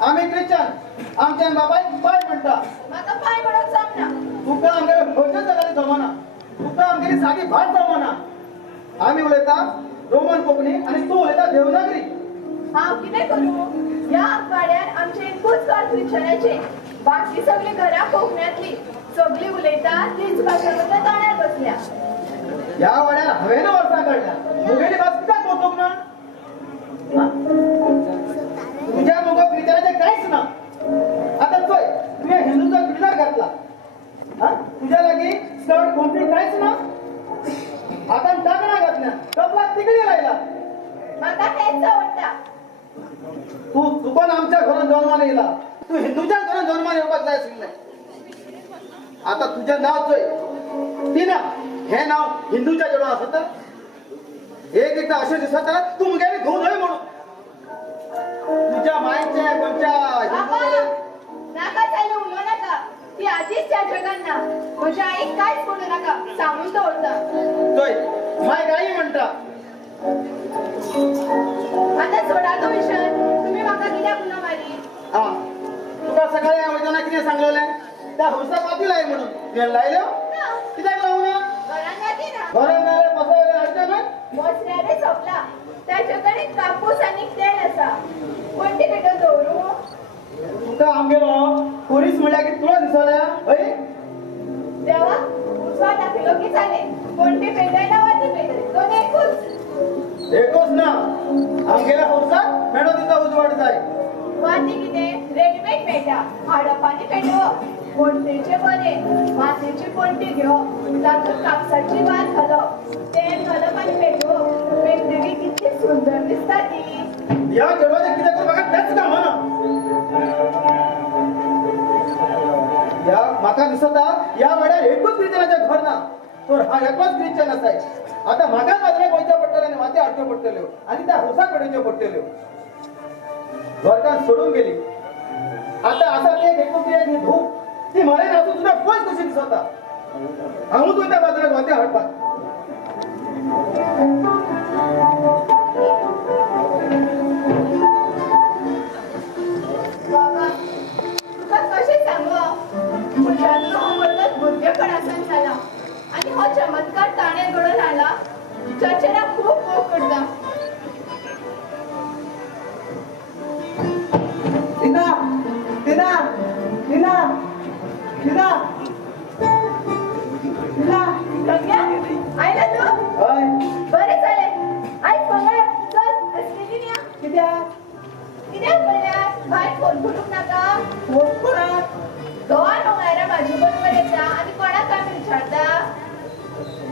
आम्ही ख्रिश्चन आमच्या बाबाई पाय म्हणता माका पाय म्हणून जमना तुका आमच्या भोजन जाणारी जमाना तुका आमगेली सागी भात जमाना आम्ही उलयता रोमन कोंकणी आणि तू उलयता देवनागरी हांव कितें करूं या आंतवाड्यार आमचे एकूच घर ख्रिश्चनाचे बाकी सगळी घरां कोंकण्यातली सगळी उलयता तीच भाशा बद्दल ताण्यार बसल्या या वाड्यार हांवें वर्सां काडल्या मुगेली भास कित्याक कोतूंक ना तुझ्या मगो ख्रिश्चनाचे कांयच ना आता चोय तुवें हिंदूचो चुडीदार घातला तुझ्या लागीं स्कर्ट कोंकणी कांयच ना हातान कांकणां घातल्या कपलाक तिकडी लायला म्हाका हेच आवडटा तू चुकून आमच्या घरात जन्माला येला तू हिंदूच्या घरात जन्माला येवपाक जाय आशिल्लें आता तुझें नांव चोय टिना हे नाव हिंदूच्या चेडवा आसत एकदा अशें दिसता तू मुगेली घोव न्हय म्हणून तुझ्या मायचे कोणच्या नाका जायला उलो नाका ती आधीच त्या जगान ना म्हज्या आईक कांयच म्हणू नाका सांगून दवरता चोय माय गाई म्हणटा आता सोडा तो विषय तुम्ही म्हाका कित्याक उलो मारी तुका सकाळी वयताना कितें सांगलेलें त्या हुसा पाती लाय म्हणून तुवें लायल्यो कित्याक लावूं ना घरान येती ना घरान नाल्यार पसरले हाडचे न्हय मोसऱ्यारे सोपला ताचे कडेन कापूस आनी तेल आसा कोणती पेटो दवरूं तुका आमगेलो पोरीस म्हणल्यार कितें तुला दिसल्या हय देवा उजवा दाखयलो की जालें कोणती पेटय ना वाती पेटय दोन एकूच ना आमगेल्या हौसाक मेळो तिचा उजवाड जाय वाती कितें रेडीमेड पेटा हाडप आनी पेटवप पोणतेचे बरे मातयेची पोणटी घेवप तातूंत कापसाची वात घालप तेल घालप आनी पेटवप पेटतकीर कितली सुंदर दिसता ती या चेडवाचें कितें करून म्हाका तेंच काम ना या म्हाका दिसता या वाड्यार एकूच ख्रिश्चनाचें घर ना तर हा एकच ख्रिश्चन आसाय आता म्हाका बाजाराक वयचें पडटलें आनी वाती हाडच्यो पडटल्यो आनी त्या हुसाक पेटोवच्यो पडटल्यो घरकान सोडून गेली आता आसा ते एकूच एक धूप ती म्हणे नाचून सुद्धा पयस कशी दिसता हांवूच वयता बाजाराक वाती हाडपाक बाबा तुका कशें सांगू म्हज्यातलो हो मदत भुरगेपणासान जाला आनी हो चमत्कार ताणें घडोवन हाडला चर्चेला खूब मोग करता टिना टिना टिना टिना टिना गंग्या आयला तू हय बरें जालें आयज मंगळ चल हसलेली या कित्याक म्हणल्यार भायर फोन करूंक नाका फोन कोणाक दोन मंगळारा म्हाजे बरोबर येता आनी कोणाक आमी विचारता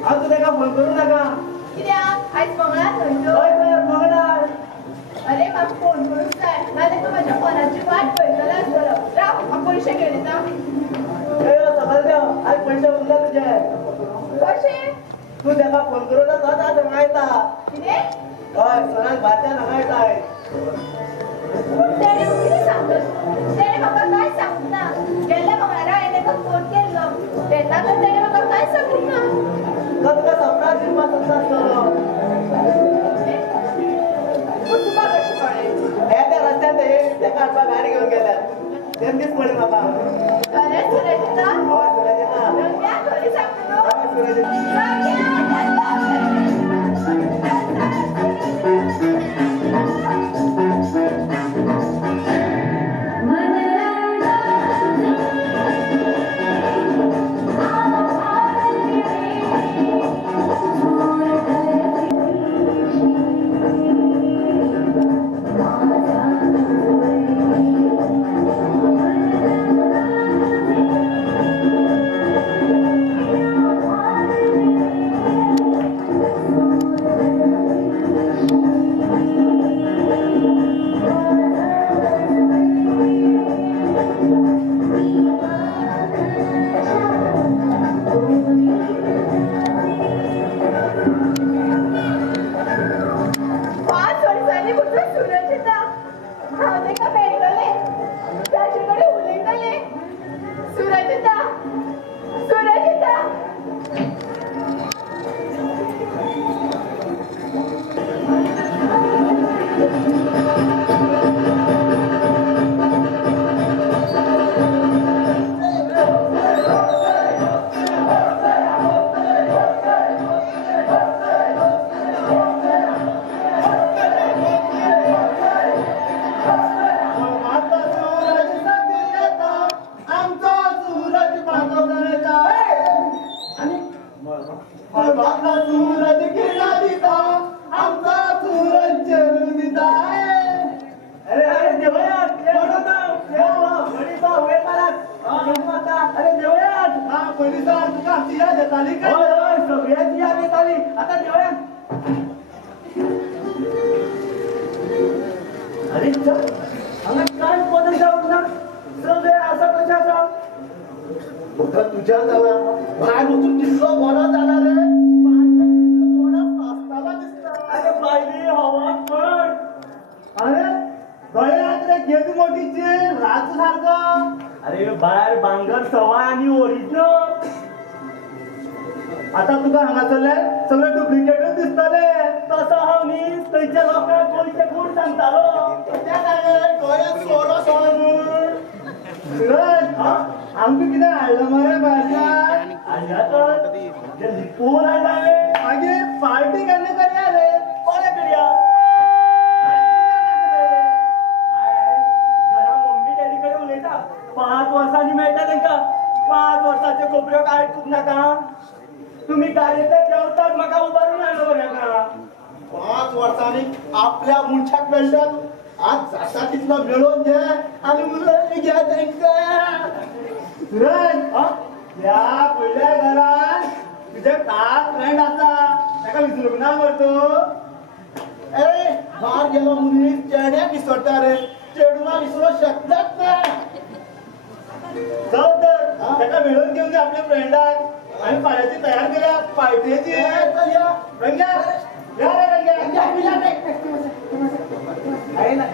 हांव तूं ताका फोन करूं नाका कित्याक आयज मंगळार न्हय हय तर मंगळार अरे म्हाका फोन करूंक जाय नाल्यार तूं म्हाज्या फोनाची वाट पळयतलो आसतलो राव हांव पयशे घेवन येता सकल देव आज पयशे उरले तुजे कशें तूं ताका फोन करूं ना तो आज हांगा येता कितें हय सराक भाच्यान हांगा येता तेणे कितें सांगता तेणे म्हाका कांय सांगूंक ना गेल्ल्या मंगळारा हांवें ताका फोन केल्लो तेन्ना तर तेणे म्हाका कांय सांगूंक ना तो तुका सप्राक दिवपाक शकता आसतलो पूण तुका कशें कळ्ळें हे त्या रस्त्यार ते ताका हाडपाक गाडी घेवन गेल्यात तें दीस पडले म्हाका खरेंच सुरज येता हय सुरज येता रंग्या खरें सांगता हय सुरज येता तुका आमची याद येताली काय? होय होय सगळ्याची याद येताली. आता देवळ्यान अरे चल हांगा काय बदल जावंक ना सगळे आसा कशें आसा बघा तुझ्या जाला बाहेर वचून कितलो बरो जाला रे अरे बायली हवा पण अरे गळ्यात रे केदी मोठीची राजू सारखो अरे भायर भांगर सवाय आणि ओरिजिनल आता तुका हांगासरले सगळे डुप्लिकेटच दिसताले तसो हांव न्ही थंयच्या लोकांक गोंयचे गूण सांगतालो त्या जाग्यार गोंयांत सोरो सोरो म्हूण सुरज आमकां कितें हाडलं मरे भायल्यान हाडल्या तर जे लिपोवन हाडला हांवें मागीर पार्टी केन्ना करया रे कोणे करया घरा मम्मी डॅडी कडेन उलयता 5 वर्सांनी मेळटा तांकां 5 वर्साच्यो खबऱ्यो आयकूंक नाका तुमी गाडयेंतल्या देवताक म्हाका उबारून हाडलो बऱ्याका 5 वर्सांनी आपल्या मनशाक मेळटात आज जाता तितलो मेळोवन घे आनी उलय घ्या तांकां सुरज ह्या पयल्या घरान तुजे खास फ्रेंड आसा ताका विसरूंक ना मरे तूं अरे भार गेलो मनीस चेड्याक विसरता रे चेडूला विसरूंक शकतात ना जाऊ तर ताका मेळोवन घेवन घे आपल्या फ्रेंडाक आनी फाल्यांची तयार केल्या पार्टेची रंग्या या रे रंग्या आहे ना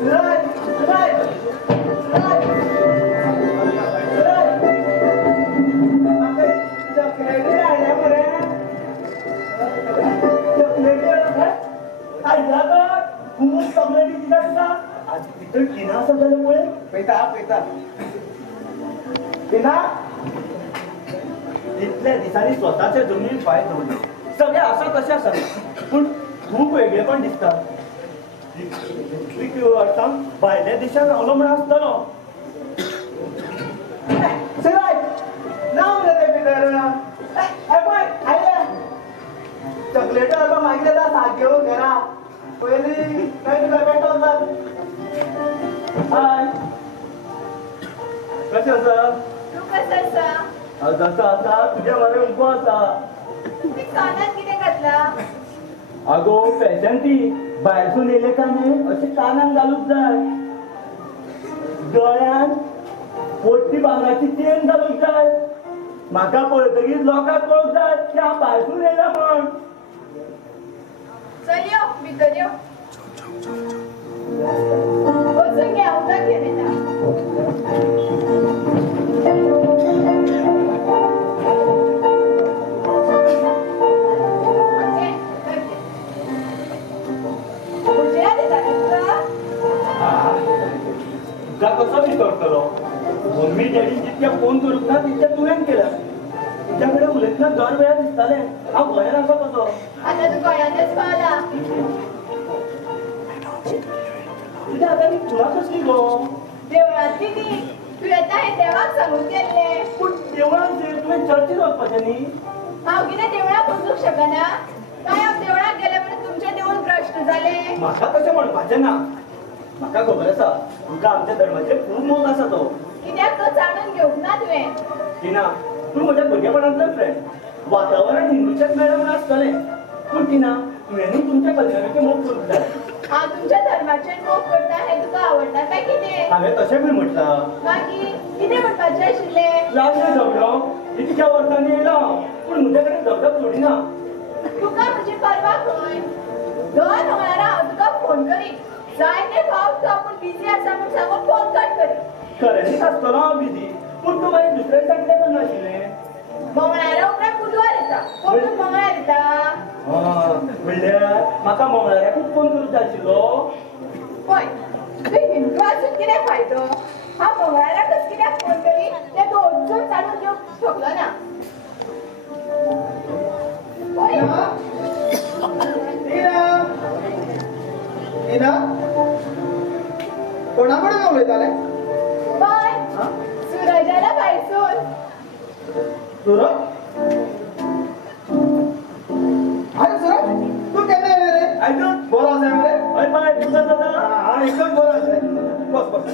सुरज सुरज सुरज चॉकलेटी हाडल्या मरे चॉकलेटी हाडल्या तर खूब चॉकलेटी दिता तुका आज भितर टिना आसा जाल्यार पळय पळयता पळयता टिना इतल्या दिसांनी स्वताच्या जमनीन पांय दवरले सगळे आसा तशें आसा पूण खूब वेगळेपण दिसता वर्सांक भायल्या देशांत रावलो म्हण आसतलो नांव रे भितर चॉकलेट हाडपा मागीर येता सारक्यो घरा पयलीं खंय तुका पेटोवंक जाय हाय कशें आसा तू कसं आसा जसो आसा तुज्या मरे उबो आसा तुम्ही कानात कितें घातला आगो फॅशन ती भायरसून येयले काय न्ही अशें कानान घालूंक जाय गळ्यान पोट्टी भांगराची चेन घालूंक जाय म्हाका पळयतकीर लोकांक कळूंक जाय की हांव भायरसून येयला म्हण चल यो भितर यो बसून घे उदक घेवन येता उजळ्या देता तुका तुका कसो विसरतलो मम्मी डॅडी जितके फोन करूंक ना तितके तुवें केला तुज्या कडेन उलयतना दर वेळा दिसतालें हांव गोंयान आसा कसो आता तू गोंयांतच पावला तुज्या हातांनी फुलां कसली गो देवळांतली ती तू येता हे देवाक सांगून गेल्ले पूण देवळान तुवें चर्चीत वचपाचें न्ही हांव कितें देवळाक वचूंक शकना काय हांव देवळाक गेले म्हणून तुमचें देवूळ भ्रश्ट जालें म्हाका तशें म्हणपाचें ना म्हाका खबर आसा तुका आमच्या धर्माचेर खूब मोग आसा तो कित्याक तो जाणून घेवंक ना तुवें टिना तूं म्हज्या भुरगेपणांतलो फ्रेंड वातावरण हिंदूचेंच मेळ्ळें म्हण आसतलें पूण टिना तुवेंनी तुमच्या कल्चराचें मोग करूंक जाय हांव तुमच्या धर्माचेर मोग करता हें तुका आवडटा काय कितें हांवें तशें बी म्हटलां मागीर कितें म्हणपाचें आशिल्लें लागलें झगडो इतक्या वर्सांनी येयलो हांव पूण म्हजे कडेन झगडप सोडिना तुका म्हजी परवा खंय दर मंगळारा हांव तुका फोन करीन जायते फावट तूं आपूण बिजी आसा म्हूण सांगून फोन कट करीन खरेंच आसतलो हांव बिजी पूण तूं मागीर दुसऱ्या दिसा कितें करनाशिल्लें मंगळारा उपरांत बुधवार येता कोण तूं मंगळार येता म्हणल्यार म्हाका मंगळाराकूच फोन करूंक जाय आशिल्लो पळय तूं हिंदू आसून कितें फायदो हांव मंगळाराकच कित्याक फोन करीन तें तूं अजून जाणून घेवंक शकलो ना पळय कोणा कडेन उलयताले बाय सुरजाला भायसून सुरज अरे सुरज तू केन्ना येयले रे आयजो बरो आसा मरे हय बाय तुका जाता हा एकदम बरो आसा बस बस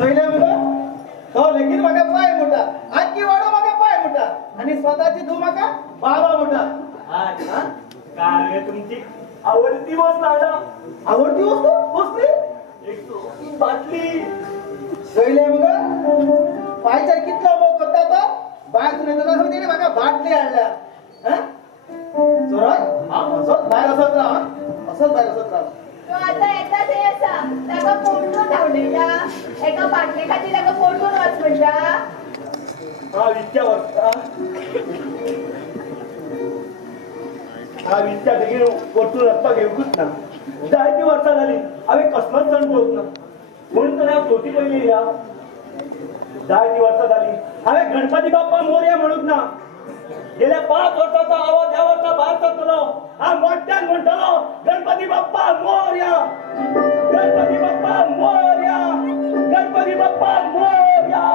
कळले मुलं तो लेकीन म्हाका पाय मोठा आजची वाडो म्हाका पाय मोठा आणि स्वतःची तू म्हाका बाबा मोठा आज हा काय रे तुमची आवडती वस्तू लावला आवडती वस्तू कसली एक बाटली कळले मुलं पायच्या कितला मोग करता तो बाय तुने तुला होती म्हाका बाटली हाडल्या हा चोरात असोच बाहेर असत राहा असोच बाहेर असत राहा तो आता येता ते असा ताका पोटून धावलेला एका बाटले खातीर ताका पोटून वच म्हणटा हा विद्या वाजता हा विद्या बेगीन वरतून रस्ता घेऊकूच ना जायती वर्सां जाली हांवें कसलोच सण पळोवंक ना म्हणून तर हांव खोटी पयली या जायती वर्सां जाली हांवें गणपती बाप्पा मोरया म्हणूंक ना गेल्या 5 वर्सांचो आवाज ह्या वर्सा भायर सरतलो हांव मोठ्यान म्हणटलो गणपती बाप्पा मोरया गणपती बाप्पा मोरया गणपती बाप्पा मोरया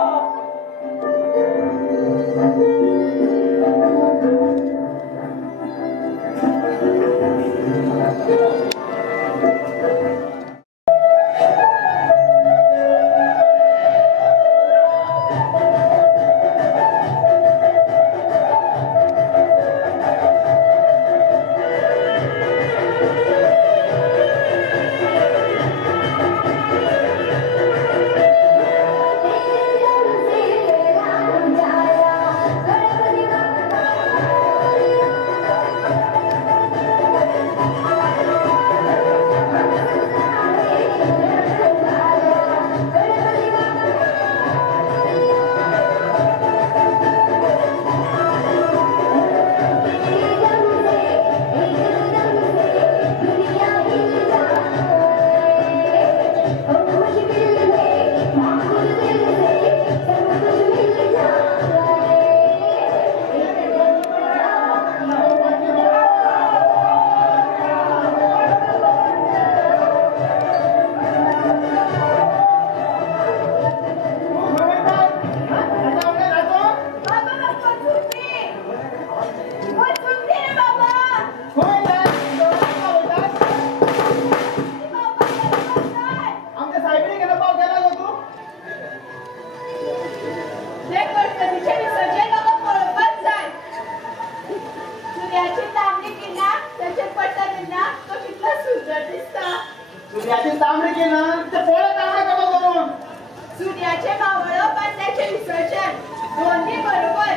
सूर्याचे मावळ पण त्याचे विसर्जन दोन्ही बरोबर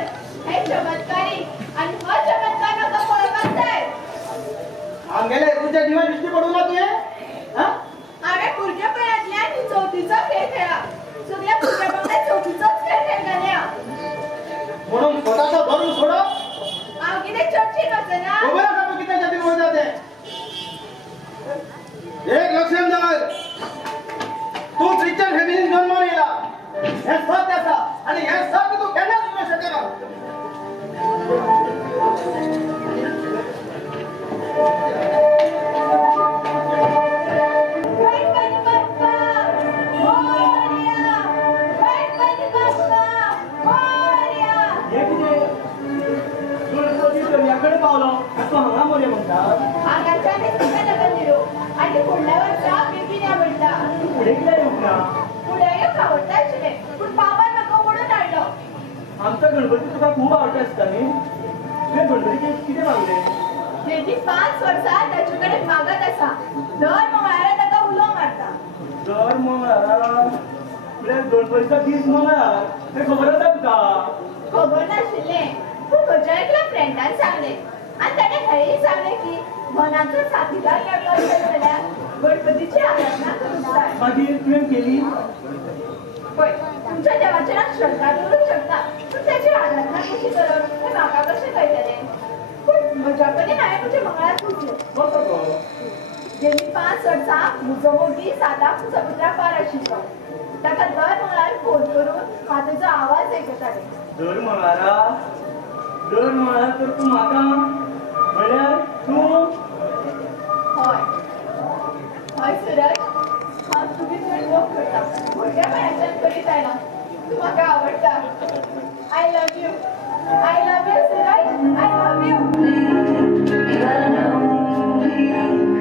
हे चमत्कारी आणि हा चमत्कार नका पळवत जाय आमगेले तुझ्या दिवा दृष्टी पडू ना तुझे आम्ही पुढच्या पळ्यातल्या चौथीचा खेळ खेळा सगळ्या पुढच्या पळ्यात चौथीचाच खेळ खेळल्या म्हणून स्वतःचा भरून सोडा आव किती चर्चेत होतं ना बघा सांगू किती जाती होत जाते एक लक्षात ठेव तू ख्रिश्चन फॅमिली जन्माला येला हे सत्य असा आणि हे सत्य तू केन्नाच विसरू शकेना गणपती बाप्पा मोरया गणपती बाप्पा मोरया हे कितें गणपती दर्याकडे पावलो तो हांगा मोरया म्हणटा आगाच्याने तुका नका दिलो आणि फुडल्या वर्सा बिबिन्या म्हणटा तूं फुडें कित्याक येवंक ना पुढे एक आवडता आशिल्ले पूण बाबा नको म्हणून हाडलो आमचा गणपती तुका खूब आवडटा आसता न्ही तुवें गणपतीक कितें मागलें गेली 5 वर्सां ताचे कडेन मागत आसा दर मंगळारा ताका उलो मारता दर मंगळारा म्हळ्यार गणपतीचो दीस मंगळार तें खबर आसा तुका खबर नाशिल्लें पूण म्हज्या एकल्या फ्रेंडान सांगलें आनी ताणें हेंय सांगलें की मनाचो साथीदार मेळपाक जाय जाल्यार गणपतीची आराधना करूंक जाय मागीर तुवें केली पळय तुमच्या देवाचेर हांव श्रद्धा दवरूंक शकता पूण ताची आराधना कशी करप हें म्हाका कशें कळटलें पूण म्हज्या कडेन हांवें म्हजें मंगळार पुजलें कसो गो गेली 5 वर्सां म्हजो मोगी साताक समुद्रा पार आशिल्लो ताका दर मंगळार फोन करून मातेचो आवाज आयकतालें दर मंगळारा तर तूं म्हाका म्हळ्यार तूं हय हय सूरज हांव तुगे तुवें लोक करता भुरग्या पणाच्यान करीत आयलां तूं म्हाका आवडटा I love you Suraj I love you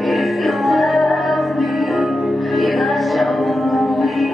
If you love me, you gotta show me.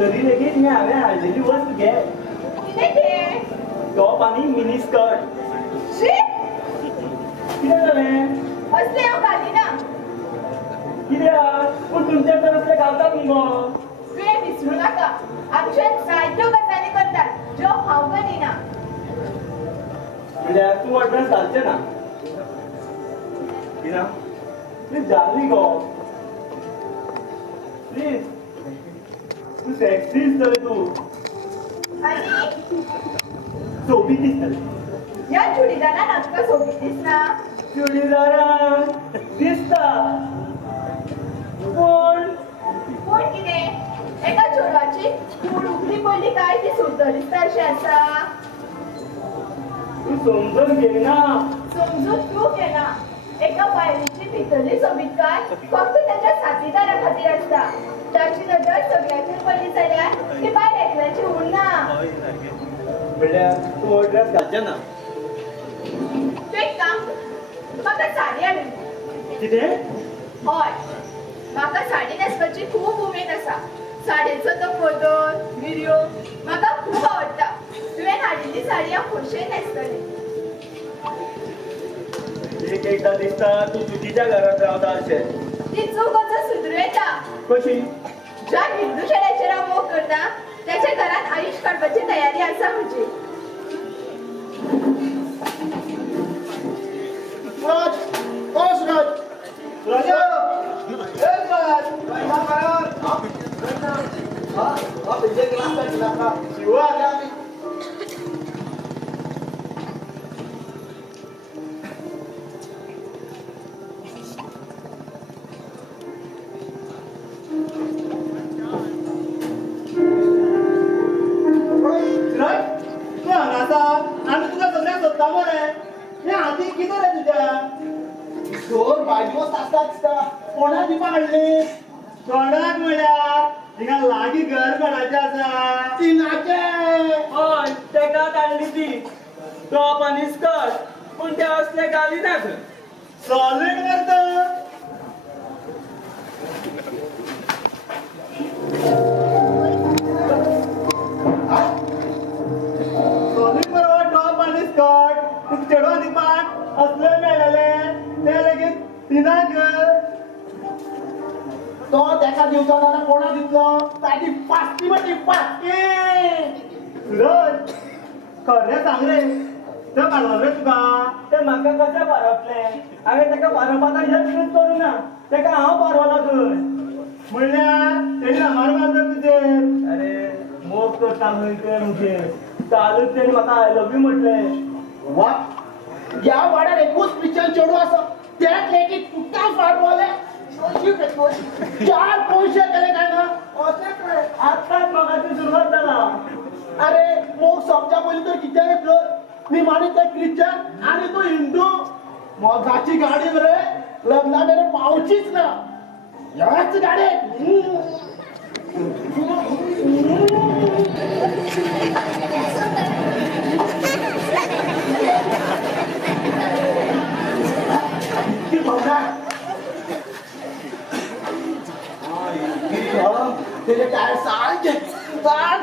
तरी लेगीत मी हांवें हाडलेली वस्त घे कितें तें टॉप आनी मिनी स्कर्ट शी कितें जालें असलें हांव घालिना कित्याक पूण तुमचे तर असले घालतात न्ही गो तुवें विसरूं नाका आमचे जायत्यो गजाली करतात ज्यो हांव करिना म्हणल्यार तूं हो ड्रेस घालचें ना किना प्लीज जाल्ली गो प्लीज तूं सेक्सी दिसतलें तूं आनी सोबीत दिसतलें ह्या चुडीदारान आमकां सोबीत दिसना चुडीदारान दिसता पूण पूण कितें एका चेडवाची कूड उगली पडली काय ती सुद्दां दिसता अशी आसा तूं समजून घेयना समजून तूं घेना एका बायलेची भितरली सोबीतकाय फक्त त्याच्या साथीदारा खातीर आसता ताची नदर सगळ्याचेर पडली जाल्यार ती बायल एकल्याची उरना म्हणल्यार तूं हो ड्रेस घालचें ना तूं एक काम कर म्हाका साडी हाडून कितें हय म्हाका साडी न्हेसपाची खूब उमेद आसा साडयेचो तो पदर विडियो म्हाका खूब आवडटा तुवें हाडिल्ली साडी हांव खोशेन न्हेसतलें एकदां दिसता तूं चुकीच्या घरांत रावता अशें ती चूक वचून सुदरयता कशी ज्या हिंदू शाळेचेर हांव मोग करता त्याच्या घरात आयुष काडपाची तयारी आसा म्हजी सूरज ओ सूरज शिवा आल्या आम्ही आम्ही तुला सगळ्या सोदता मरे हे हाती कितें रे तुझ्या दोन भाजयो आसता दिसता कोणा दिवपा हाडली कोणाक म्हळ्यार थिंगा लागीं घर कोणाचें आसा तिनाचें हय तेका हाडली ती टॉप आनी स्कर्ट पूण ते असले घालिनात सॉलिड करता सॉलिड बरोबर टॉप आनी स्कर्ट तुका चेडवा दिवपाक असले मेळलेले ते लेगीत तिनाक तो तेका दिवचो जाल्यार कोणा दितलो ताची फास्टी म्हणजे फास्टी सूरज खरें सांग रे तो काडलो रे तुका ते म्हाका कशें पारवतले हांवें तेका पारोवपाचो यत्नच करूं ना तेका हांव पारवला खंय म्हणल्यार तेणी आमार मारता तुजेर अरे मोग करता खंय ते मुखे चालूच तेणी म्हाका आय लव्ह यू म्हटलें वा या वाड्यार एकूच क्रिश्चन चेडू आसा त्याक लेगीत तुका फाटवले चार पयशे केले काय ना अशें काय आतांच म्हाका सुरवात जाला अरे मोग सोंपच्या पयलीं तर कितें येतलो मी मानी ते क्रिश्चन आणि तो हिंदू मोगाची गाडी मरे लग्ना मेरे पावचीच ना याच गाडी इतकी भवना तेरे टायर सारखे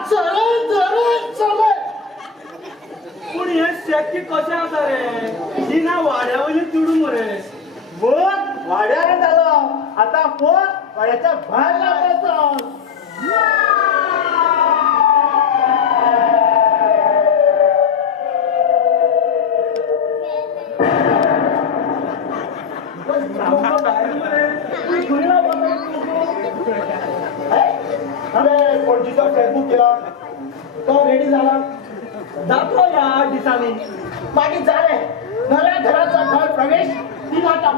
चल पूण हे शक्य कशें आसा रे ही ना वाड्या वयली चुडू मरे फोन वाड्यार जालो आता फोन वाड्याच्या भायर लावपाचो म्हाका भायर मरे खंय अरे पणजीचा फेसबुक केला तो रेडी झाला जातलो ह्या 8 दिसांनी मागीर जालें नव्या घराचा घर प्रवेश तिनाच्या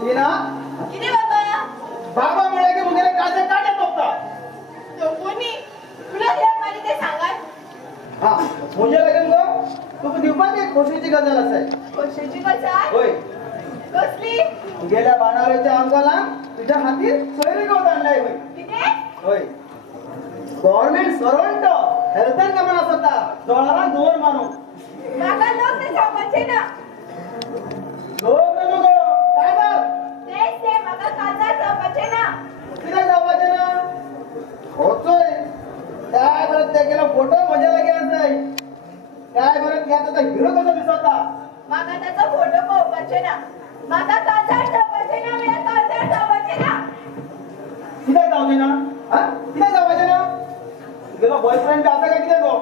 टीना किती बाबा बाबा मुळे की मुगेले काजे काढे बघता तो कोणी तुला हे पाणी ते सांगात हा म्हणजे लगेच गो तुका दिवपाक एक खोशीची गजाल आसा कशाची गजाल होय कसली गेल्या बाणावऱ्याच्या अंगाला तुझ्या हातीत सोयरी गवत आणलाय होय किती होय गव्हर्नमेंट सर्वंट हेल्थन कामान आसता दोळाला दोर मारू म्हाका लोक ते सांगपाचे ना दिसता. म्हाका ताचो फोटो पळोवपाचे ना. म्हाका काजार जावपाचे ना, म्हाका काजार जावपाचे ना. कित्याक जावचे ना? हा? कित्याक जावपाचे ना? तुगेलो बॉयफ्रेंड आसा काय कितें गो?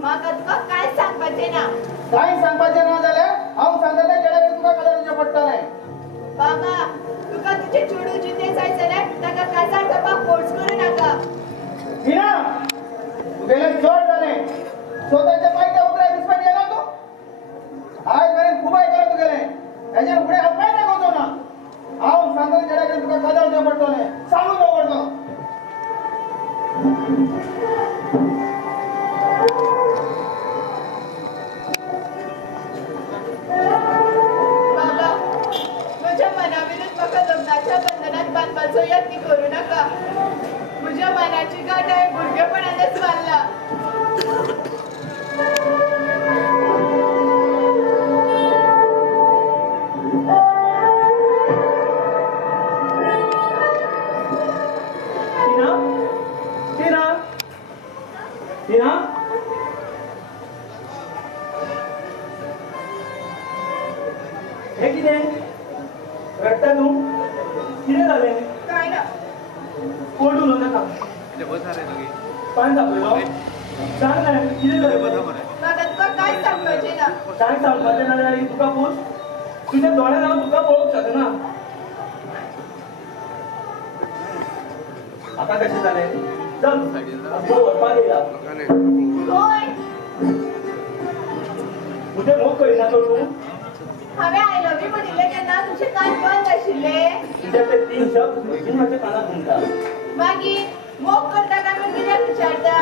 म्हाका तुका कांयच सांगपाचे ना. कांय सांगपाचें ना जाल्यार हांव सांगता त्या चेड्याक तुका काजार दिवचें पडटलें. बाबा, तुका तुजे चेडूं जितें जाय जाल्यार ताका काजार जावपाक फोर्स करूं नाका. हिना, तुगेलें चड जालें. स्वताच्या पांयच्या उगड्या दिसपाक गेला तूं? आयज मेरेन खूब आयकलां तुगेलें. हेजे फुडें हांव कांय आयकोचो ना. हांव सांगता त्या चेड्याक तुका काजार दिवचें पडटलें. सांगून दवरलो. बाबा, म्हज्या मनाविरूद्ध म्हाका लग्नाच्या बंधनात बांदपाचो यत्न करूं नाका. म्हज्या मनाची गाठ हांवें भुरगेपणानच बांदला. टीना टीना टीना हे कितें रडटा तूं कितें जालें काय ना. कोण उलोवं नाका पांय दाखयलो सांग ना कितें जालें म्हाका तुका कांयच सांगपाचें ना. कांय सांगपाचें ना जाल्यार तुका पूस तुज्या दोळ्यान हांव तुका पळोवंक शकना आतां कशें जालें चल आमकां व्हरपाक येयला खंय? तुजें मोग करिना तर तूं हांवें आय लव्ह यू म्हणिल्लें तेन्ना तुजें कान बंद आशिल्ले. तुजे ते 3 शब्द बेगीन म्हाज्या कानाक घुमता मागीर मोग करता काय म्हण कित्याक विचारता?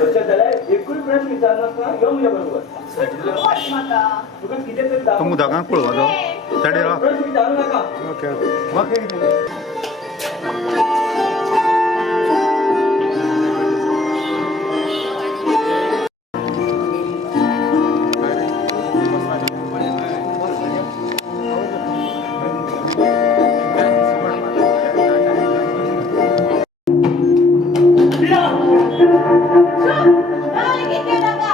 तशें जाल्यार एकूय प्रश्न विचारनासतना यो म्हज्या बरोबर वच म्हाका. तुका कितें तरी तो मुदाकान पळोवचो साडे राव प्रश्न विचारूं नाका ओके ओके टीना नाय कितें नाका.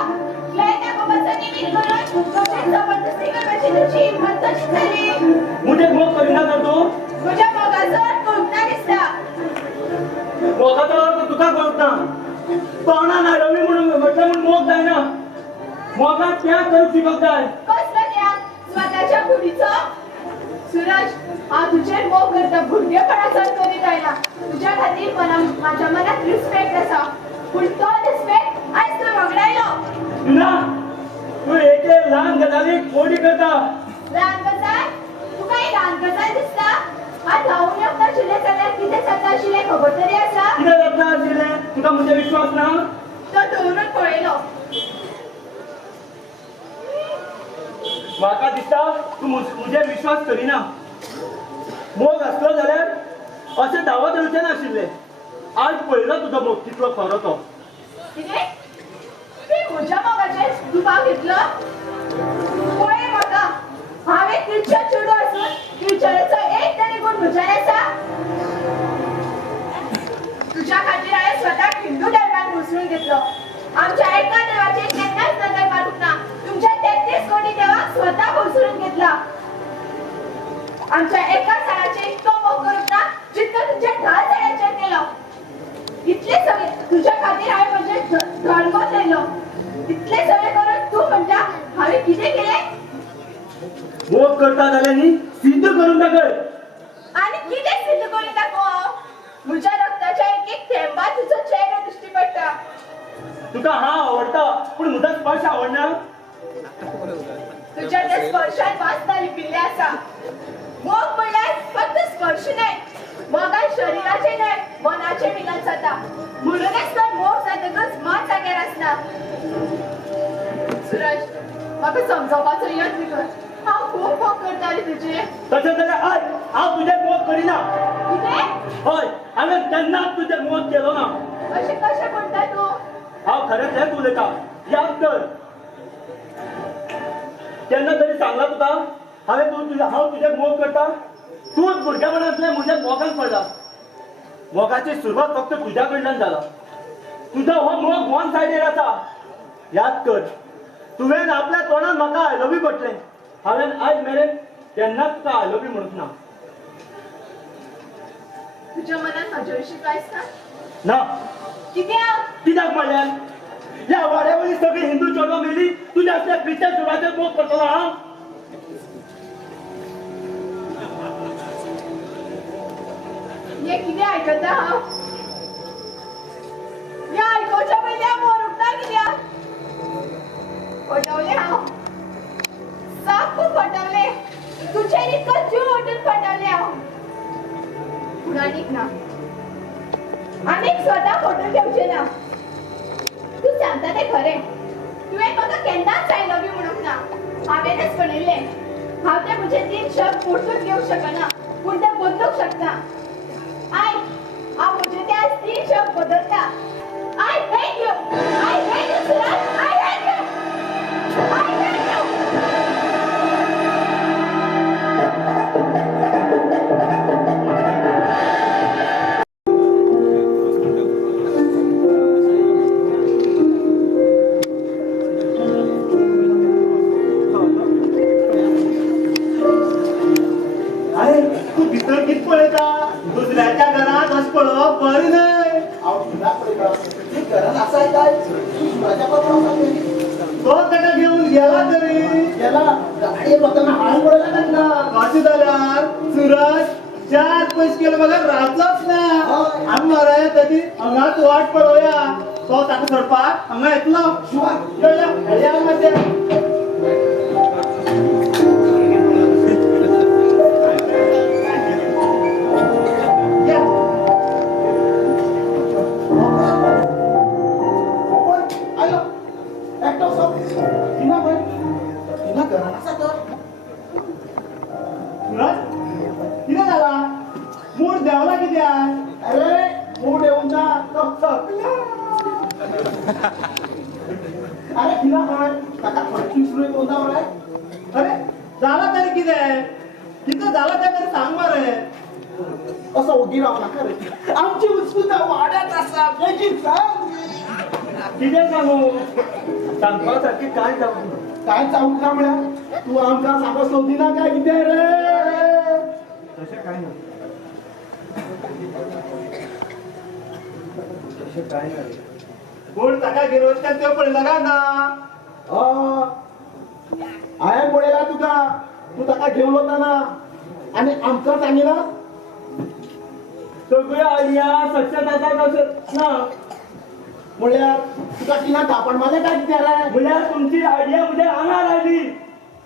फ्लायट आपोवपाचो निमीत करून कशें जबरदस्ती करपाची तुजी हिम्मत कशी जाली? मुझे मोग करिना तर तूं म्हज्या मोगाचो अर्थ कळना दिसता. मोगाचो अर्थ तुका कळटा तोंडान आय लव्ह यू म्हणून म्हटलं म्हूण मोग जायना मोगाक त्याग करूंक शिकप जाय कसलो त्याग? स्वताच्या कुडीचो? सूरज, हांव तुजेर मोग करता भुरगेपणासान करीत आयला. तुज्या खातीर म्हाज्या मनात रिस्पेक्ट आसा. पूण तो रिस्पेक्ट आयज तूं वगडायलो. टीना तूं एक ल्हान गजालीक फोडी करता ल्हान गजाल? तुका ही ल्हान गजाल दिसता? हांव धांवून येवंक नाशिल्लें जाल्यार कितें जाता आशिल्लें खबर तरी आसा? कितें जाता आशिल्लें तुका म्हजे विश्वास ना तो दवरून पळयलो. म्हाका दिसता तूं म्हजेर विश्वास करिना मोग आसलो जाल्यार अशें धांवत येवचें नाशिल्लें आज पळयलो तुजो मोग कितलो खरो तो कितें? तुवें म्हज्या मोगाचेर दुबाव घेतलो? पळय म्हाका, हांवें क्रिश्चन चेडूं आसून क्रिश्चनाचो एक तरी गूण म्हज्यान आसा? तुज्या खातीर हांवें स्वताक हिंदू धर्मान घुसळून घेतलो. आमच्या एका देवाचेर केन्नाच नदर मारूंक ना. तुमच्या 33 कोटी देवाक स्वता घुसळून घेतला. आमच्या एका झाडाचेर इतको मोग करूंक ना जितको तुमच्या 10 झाडांचेर केलो. इतले सगळे तुझ्या खातीर हांवें म्हजें धर्म केलो. इतले सगळे करून तूं म्हणटा हांवें कितें केलें? मोग करता जाल्यार न्ही सिद्ध करून दाखय आनी कितें सिद्ध करून दाखोव? म्हज्या रक्ताच्या एक एक थेंबात तुजो चेहरो दिश्टी पडटा. तुका हांव आवडटा पूण म्हजो स्पर्श आवडना तुज्या त्या स्पर्शान वासना लिपिल्ले आसा. मोग म्हणल्यार फक्त स्पर्श न्हय, मोगान शरिराचें न्हय मनाचें मिलन जाता. म्हणूनच तर मोग जातकच मन जाग्यार आसना. सूरज, म्हाका समजावपाचो यत्न कर. हांव खूब मोग करता रे तुजे. तशें जाल्यार हय हांव तुजें मोग करिना कितें? हय हांवें केन्नाच तुजें मोग केलो ना अशें कशें म्हणटा तूं? हांव खरें तेंच उलयतां याद कर केन्ना तरी सांगला तुका हांव तुजें मोग करता तूंच भुरगेपणांतलें म्हज्या मोगान पडला मोगाची सुरवात फक्त तुज्या कडल्यान जाला तुजो हो मोग वन सायडेड आसा याद कर तुवें आपल्या तोंडान म्हाका आय लव्ह यू म्हटलें हांवें आयज मेरेन केन्नाच तुका आय लव्ह यू म्हणूंक ना. तुझ्या मनात माझ्या विषयी कांयच ना ना कित्याक कित्याक म्हणल्यार ह्या वाड्यावयली सगळी हिंदू चेडवां मेली तुज्या असल्या क्रिश्चन चेडवाचेर मोग करतलो हांव. हे कितें आयकता हांव हे आयकोवच्या पयलीं हांव मरूंक ना कित्याक फटवलें हांव साप खूब फटवलें तुजेर इतको जीव ओतून फटवलें हांव पूण आनीक ना आनीक स्वता फोटो घेवचें ना. तूं सांगता तें खरें तुवें म्हाका केन्नाच आय लव्ह यू म्हणूंक ना. हांवेनच म्हणिल्लें हांव ते म्हजे 3 शब्द परतून घेवंक शकना पूण ते बदलूंक शकता. हांव म्हजे ते आज 3 शब्द बदलता. I hate you. I hate you, Suraj. I hate you. I hate you. अरे तू भितर कित पळयता दुसऱ्याच्या घरात अशें पळोवप बरें न्हय. हांव घरात पळयता ती घरान आसाय काय तूं सुराच्या बरोबर आसा तो ताका घेऊन गेला तरी गेला गाडयेर वतना हांवें पळयला तांकां. अशें जाल्यार सूरज 4 पयस केलो बघा रावचोच ना. हय. आमी मरे तरी हांगाच वाट पळोवया तो ताका सोडपाक हांगा येतलो. या मातशें. या. आयो एकटो सो हिना पळय हिना घरान आसा तर सूरज कितें जाला मूड देंवला कित्याक. अरे मूड येऊन ना अरे हिना पळय ताका खंयची सुरू कोणता पळय. अरे जाला तरी कितें कितें जाला तें तरी सांग मरे. असं उगी राव नाका रे आमची उत्सुकता वाड्यात आसा बेगीन सांग. कितें सांगू सांगपा सारकी कांय जावंक ना. काय चावूक ना म्हळ्यार तू आमकां सांगो सोदिना काय कितें रे. तशें कांय ना तशें कांय ना रे. पूण ताका गिरोवच्यान त्यो पळयला काय ना. हांवें पळयला तुका तूं ताका घेवन वताना आनी आमकां सांगिना. सगळ्यो आयडिया सक्सेस जाता तशें ना. म्हळ्यार तुका तिना थापण मारलें काय कितें रे. म्हळ्यार तुमची आयडिया म्हज्या आंगार आयली.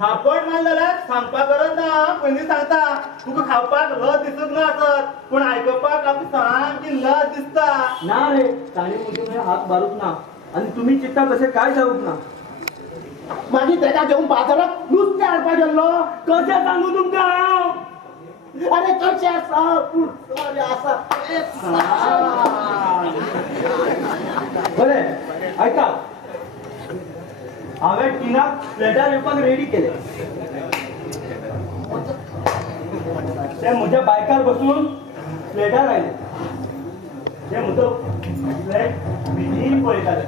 थापट मारली जाल्यार सांगपा गरज ना पयलीं सांगता. तुका खावपाक लज दिसूंक ना आसत पूण आयकपाक आमकां सामकी लज दिसता. ना रे ताणी म्हजे हात मारूंक ना आनी तुमी चिंतता तशें कांय जावंक ना. मागीर ताका घेवन बाजारात नुस्तें हाडपाक गेल्लो. कशें सांगू तुमकां हांव. अरे कशें आसा पूण अरे आसा तेंच सांग. बरें आयका हांवें टिनाक फ्लॅटार येवपाक रेडी केलें. ते म्हज्या बायकार बसून फ्लॅटार आयले. ते म्हजो फ्लॅट बेगीन पळयताले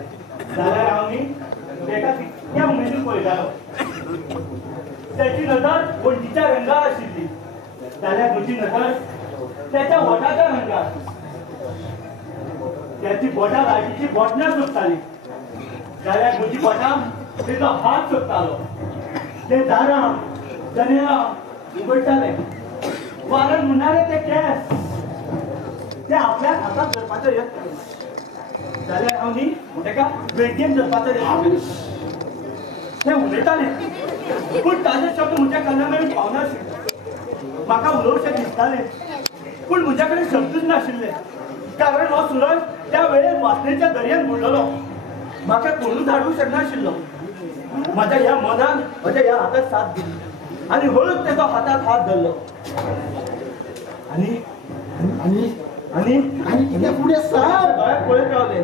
जाल्यार हांव न्ही फ्लॅटाक कितक्या उमेदीन पळयतालो. त्याची नजर वंटीच्या रंगार आशिल्ली जाल्यार म्हजी नजर त्याच्या ओठाच्या रंगार. त्याची बोटां लायटीची बोटण्यां सुटताली जाल्यार म्हजी बोटां तेजो हात सुटतालो. ते दारां जनेलां उगडटाले वारें म्हणणारे ते केस ते आपल्या हातांत धरपाचो यत्न केलो जाल्यार हांव न्ही ताका वेळगेन धरपाचो यत्न केलो. ते उलयताले पूण ताजे शब्द म्हज्या काना मेरेन पावनाशिल्ले. म्हाका उलोवचें दिसतालें पूण म्हज्या कडेन शब्दूच नाशिल्ले कारण हो सूरज त्या वेळेर वासनेच्या दर्यान बुडलेलो. म्हाका कोणूच हाडूंक शकनाशिल्लो. माझ्या ह्या मनान माझ्या ह्या हातात साथ दिली आणि हळूच त्याचा हातात हात धरलो आणि आणि आणि आणि कितें फुडें सांग. दोळ्यात पळयत रावले.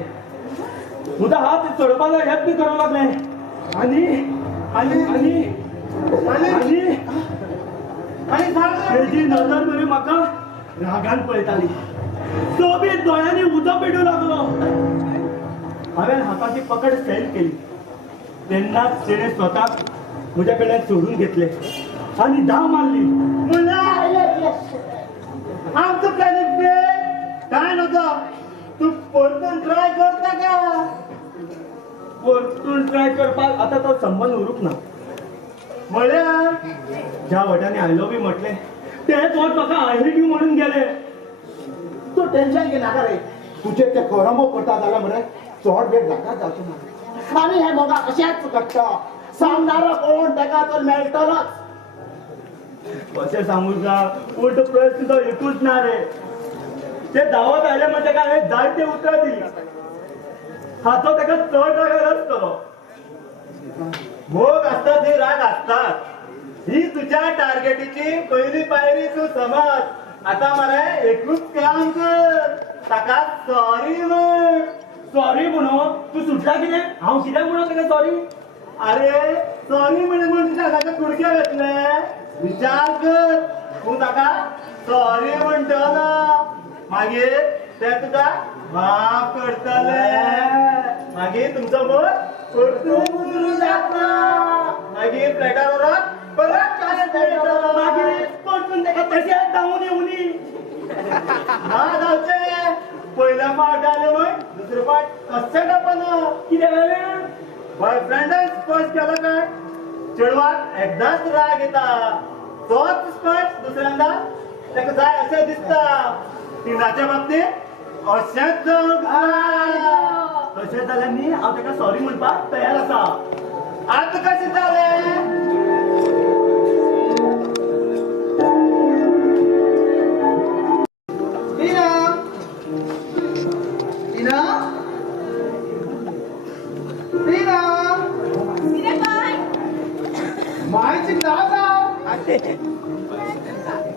म्हजो हात सोडपाचो यत्न करूंक लागले आणि आणि आणि आणि आणि तेजी नजर मरे म्हाका रागान पळयताली. सोबीत दोळ्यांनी उदक पेटूंक लागलो. हांवें हाताची पकड सैल केली त्यांनाच त्याने स्वतः माझ्याकडे सोडून घेतले आणि धाव मारली. मुला आमचं प्लॅनिंग काय नव्हतं. तू परतून ट्राय करता का? परतून ट्राय करपाक आता तो संबंध उरूक ना. म्हळ्यार ज्या वटाने आय लव्ह यू म्हटले तेच वट म्हाका आय हेट यू म्हणून गेले. तू टेन्शन घे नाका रे. तुझे ते करमो करता जाल्यार मरे चड वेळ नाका जावचो ना. आनी हे मोगा अशेंच करता. सांगणारो कोण ताका तर मेळटलोच. कशें सांगू का उलट प्रश्न तो एकूच ना रे. ते धावत आयले म्हणजे काय हांवें जायते उतरां दिली. हातो ताका चड रागार आसतलो. मोग असतात हे राग असतात. ही तुझ्या टार्गेटीची पहिली पायरी तू समज. आता मरे एकूच काम कर. ताका सॉरी म्हण. सॉरी म्हणून तू सुटला कितें? हांव कित्याक म्हणून ताका सॉरी? अरे सॉरी म्हण तुझ्या हाताच्या कुडक्या घातले. विचार कर. तू ताका सॉरी म्हणटलो मागीर ते तुका माफ करतले. मागीर तुमचो मोग परतून उतरू जाता. मागीर फ्लॅटार व्हरून परत मागीर परतून ताका तशेंच धांवून येवनी. ना जावचे. पहिल्या फावट आले म्हण दुसरे फावट कशें कापना. कितें जालें? बॉयफ्रेंडान स्पर्श केला काय चेडवाक एकदाच राग येता. तोच स्पर्श दुसऱ्यांदा ताका जाय अशें दिसता. तिनाच्या बाबतीत अशेंच जावंक जाय. तशें जाल्यार न्ही हांव ताका सॉरी म्हणपाक तयार आसा. आतां कशें जालें? टीना टीना टीना कितें काय? मायची दादा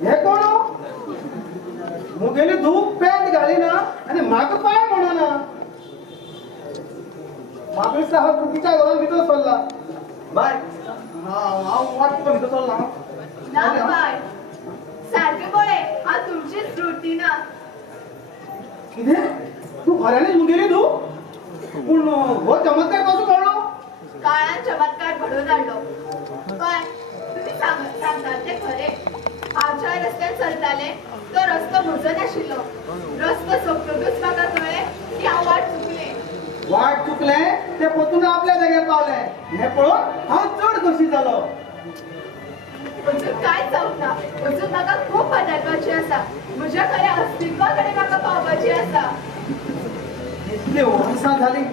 हे कोण? मुगेली धूप पॅन्ट घालिना आणि म्हाका पाय म्हणना. म्हाका दिसता हांव चुकीच्या घरान भितर सरला. बाय हांव वाटतो भितर सरला. ना बाय सारकें पळय हांव तुमचीच रुटीन. कितें? तू खऱ्यांनीच मुगेली धूप? पूण हो चमत्कार कसो कळलो? काळान चमत्कार घडोवन हाडलो. काय तुम्ही सांगतात ते खरे. हांव ज्या रस्त्यान चलताले तो रस्तो म्हजो नाशिल्लो. रस्तो सोंपतकच म्हाका कळ्ळें की हांव वाट चुकलें. वाट चुकले ते पोतून आपल्या जाग्यार पावले. हे पळोवन हांव चड खोशी जालो. अजून काय जावंक ना. अजून म्हाका खूप बदलपाची आसा. म्हज्या खऱ्या अस्तित्वा कडेन म्हाका पावपाची आसा. इतली वर्सां जाली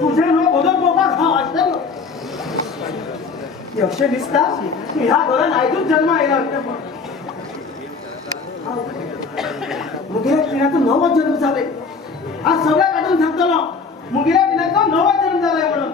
तुझे नो बदल पळोवपाक हांव आसतलो. अशें दिसता की ह्या घरान आयजूच जल्मा आयला. मुगेल्या पिण्याचो नवो जन्म जाले. आज सगळ्या काढून सांगतलो मुगेल्या पिण्याचो नवो जन्म जालाय म्हणून.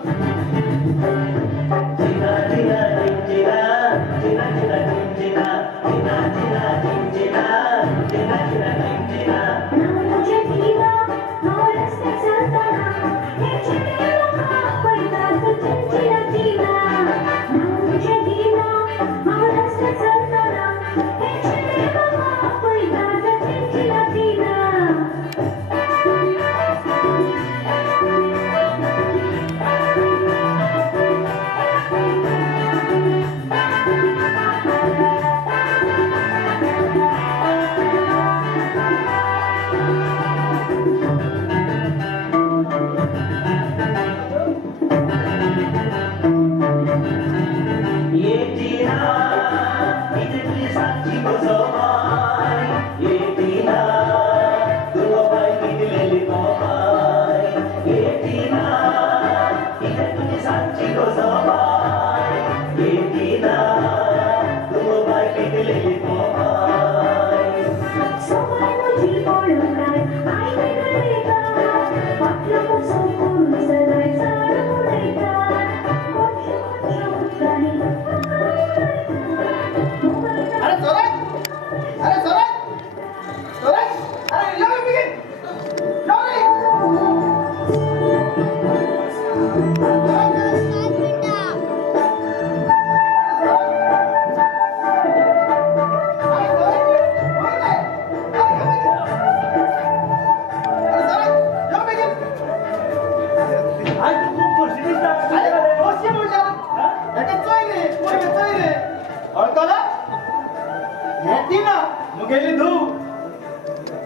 गेली धू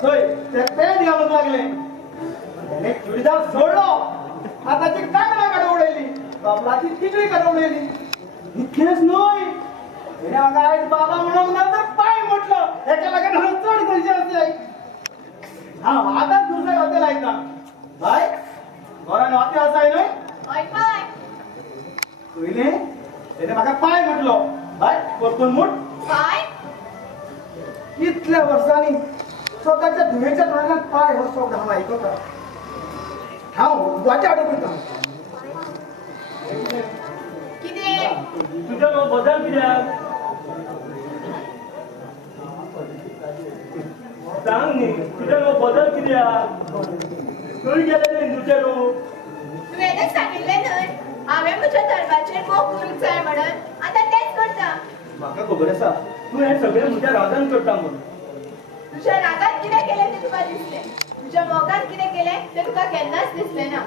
होय ते पॅन्ट घालून लागले त्याने चुडीदार सोडलो हाताची कांगडा कडवलेली बाबलाची तिकडी कडवलेली इतकेच नोय त्याने मग आई बाबा म्हणून नंतर पाय म्हटलं एका लग्न चढ गरजे असते हा आता दुसऱ्या होते लायचा बाय घराने वाटे असाय नाही ओय पाय तुले त्याने मग पाय म्हटलं बाय कोण मोठ पाय इतल्या वर्षांनी स्वतःच्या धुवेच्या तोंडात पाय होतो घाम ऐकवता हा वाट्या अडकता किती तुझ्या नाव बदल कित्याक सांग न्ही तुझ्या नाव बदल कित्याक खंय गेले ते हिंदूचे लोक तुवेंच सांगिल्लें न्हय हांवें म्हज्या धर्माचेर मोग करूंक जाय म्हणून आतां तेंच करता म्हाका खबर आसा तूं हें सगळें म्हज्या रागान करता म्हणून तुज्या रागात कितें केलें तें तुका दिसलें तुज्या मोगान कितें केलें तें तुका केन्नाच दिसलें ना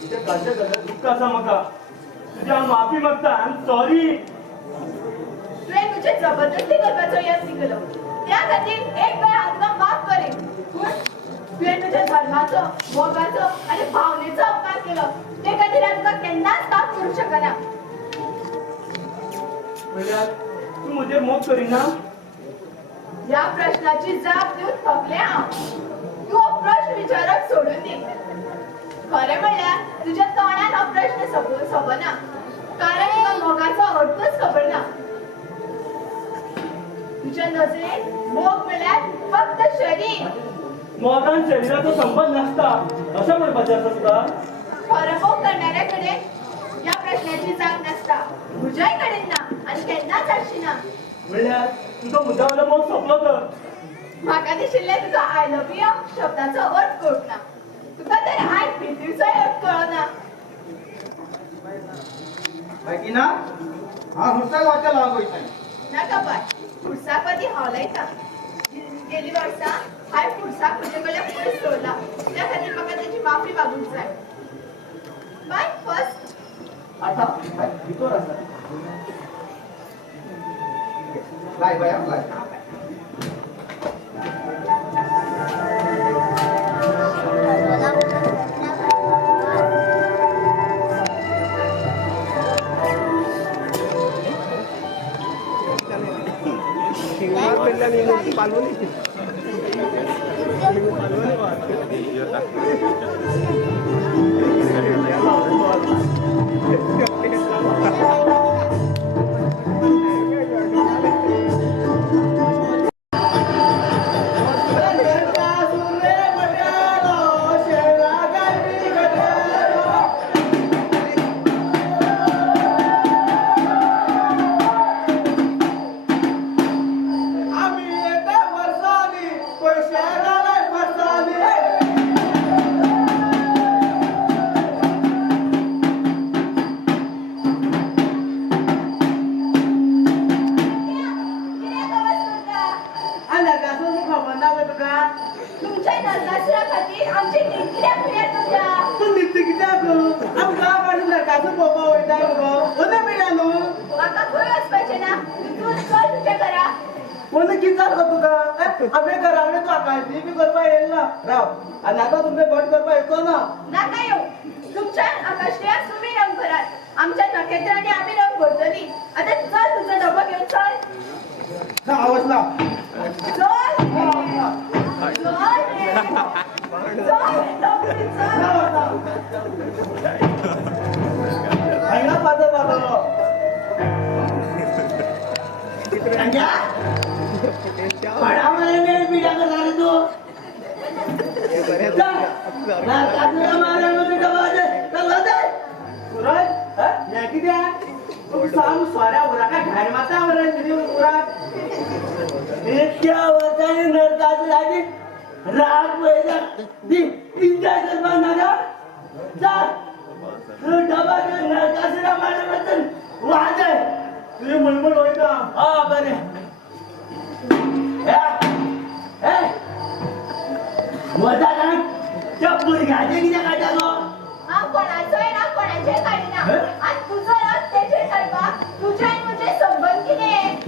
तुज्या घरच्या घरात दुःख आसा म्हाका तुज्या माफी मागता आनी सॉरी तुवें म्हजे जबरदस्ती करपाचो यत्न केलो त्या खातीर एक वेळ हांव तुका माफ करीन पूण तुवें म्हज्या धर्माचो मोगाचो आनी भावनेचो अपमान केलो ते खातीर हांव तुका केन्नाच माफ करूंक शकना म्हणल्यार तूं म्हजेर मोग करिना ह्या प्रश्नाची जाप दिवंक थकलें हांव तूं हो प्रश्न विचारप सोडून दी खरें म्हणल्यार तुज्या तोंडान हो प्रश्न सोबना कारण तुका मोगाचो अर्थूच खबर ना तुज्या नजरेन मोग म्हणल्यार फक्त शरीर मोगान शरिराचो संबंध नासता अशें म्हणपाचें आसा तुका खरो मोग करणाऱ्या कडेन ह्या प्रश्नाची जाप नासता तुज्याय कडेन ना आनी केन्नाच आसची ना म्हणल्यार तुजो मुद्दाम मोग सोंपलो तर म्हाका दिशिल्लें तुका आय लव्ह यू शब्दाचो अर्थ कळना तुका तर आय फिल्डचोय अर्थ कळना माहिती ना हा हुस्सा वाट्या लावून वयताय नाका बाय फुडसापती हावलायता गेली वर्सा हांवें फुडसाक म्हजे कडल्यान पयस सोडला त्या खातीर म्हाका ताची माफी मागूंक जाय बाय फर्स्ट आता भितर आसा लाय बाय लाय तुमच्या नरकासुरा खातीर आमची नीत कित्याक पिड्यार करता तू नित्य कित्याक आमकां वाडून नरकाचो पळोवपा वयता गो ओने मेळ्ळा न्हू म्हाका खंय वचपाचें ना तूं चल तुज्या घरा ओने कितें जालो तुका आमी घरा कडेन तूं आकाशदी बी करपा येयला राव आनी आतां तुमचे भट करपा येतो ना नाका येवं तुमच्या आकाशयाक तुमी रंग भरात आमच्या नखेत्रांनी आमी रंग भरतली आतां चल तुजो डबो घेवन चल हांव वचना चल चल रे. चल हांगा पादर बाबा सोऱ्या उराका घाण माता इतक्या वर्षांनी नरकाची लागली राग वयला इंजाय करपाक नाका चल डबा नरकासुरा मारले बद्दल वाजय तुझे मळमळ वयता हा बरें वता ना त्या भुरग्याचे कितें काडटा गो हांव कोणाचोय ना कोणाचेय काडिना आनी तुजो रथ तेचेर घालपाक तुजे आनी म्हजे संबंद कितें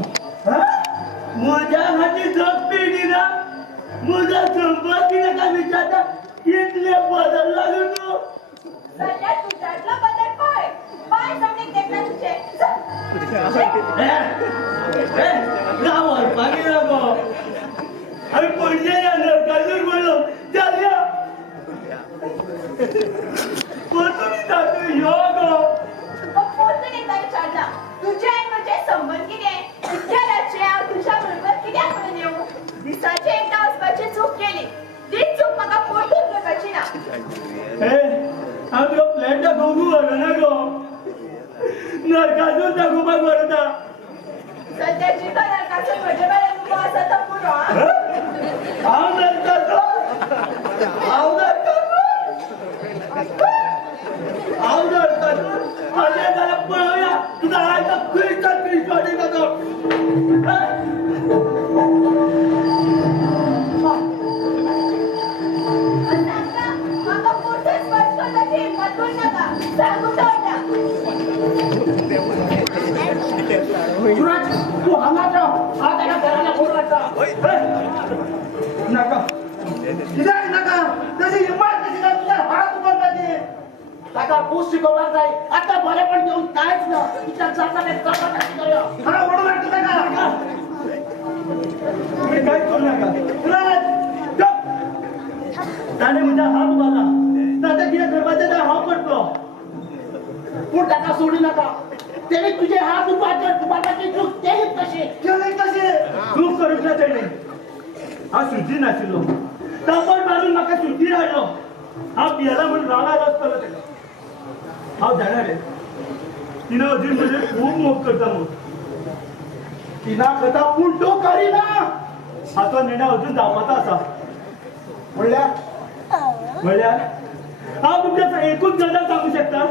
आम्ही पडले काजूर बोललो चालया तुम्ही जातो यो गो पोरतून एकदा विचारला तुझे आणि माझे संबंध किती इतक्या रात्री हांव तुझ्या बरोबर कित्याक म्हणून येऊ दिसाची एकदा वचपाची चूक केली तीच चूक म्हाका पोरतून करपाची ना हांव तुका फ्लॅट दाखोवंक व्हरना गो नरकासूर दाखोवपाक व्हरता सध्याची नरकासूर म्हजे बरें अनुभव आसा तो पुरो हांव नरकासूर आले जाल्यार पळोवया तुका आयज खंयचा क्रिस्टवाडी जातो म्हाका पोरतून स्पर्श करपाची हिम्मत करूं नाका सांगून दवरता सुरज तू हांगाच राव हात एका घराला फोन वाजता नाका कित्याक नाका तशी हिम्मत कशी काय तुझ्या हात उबरपाची ताका पूस शिकवला जाय आता बरेपण घेऊन कांयच ना तुझ्या जाताले चपाटाची करूया मला ओढून हाडटा ताका तुम्ही काय करू नका सुरज चुप ताणे म्हज्या हात उबारला ताका कितें करपाचें तें हांव करतलो पूण ताका सोडू नाका तेणे तुझे हात उबारपाची चूक तेच कशी चूक करूंक ना तेणे हांव शुद्धी नाशिल्लो तापड मारून म्हाका शुद्धीर हाडलो हांव पियेला म्हणून रागार आसतलो तेका हांव जाणा रे तिनं अजून म्हजे खूब मोग करता म्हणून तिना करता पूण तो करिना हाचो निर्णय अजून जावपाचो आसा म्हणल्यार हांव तुमच्या एकूच गजाल सांगू शकता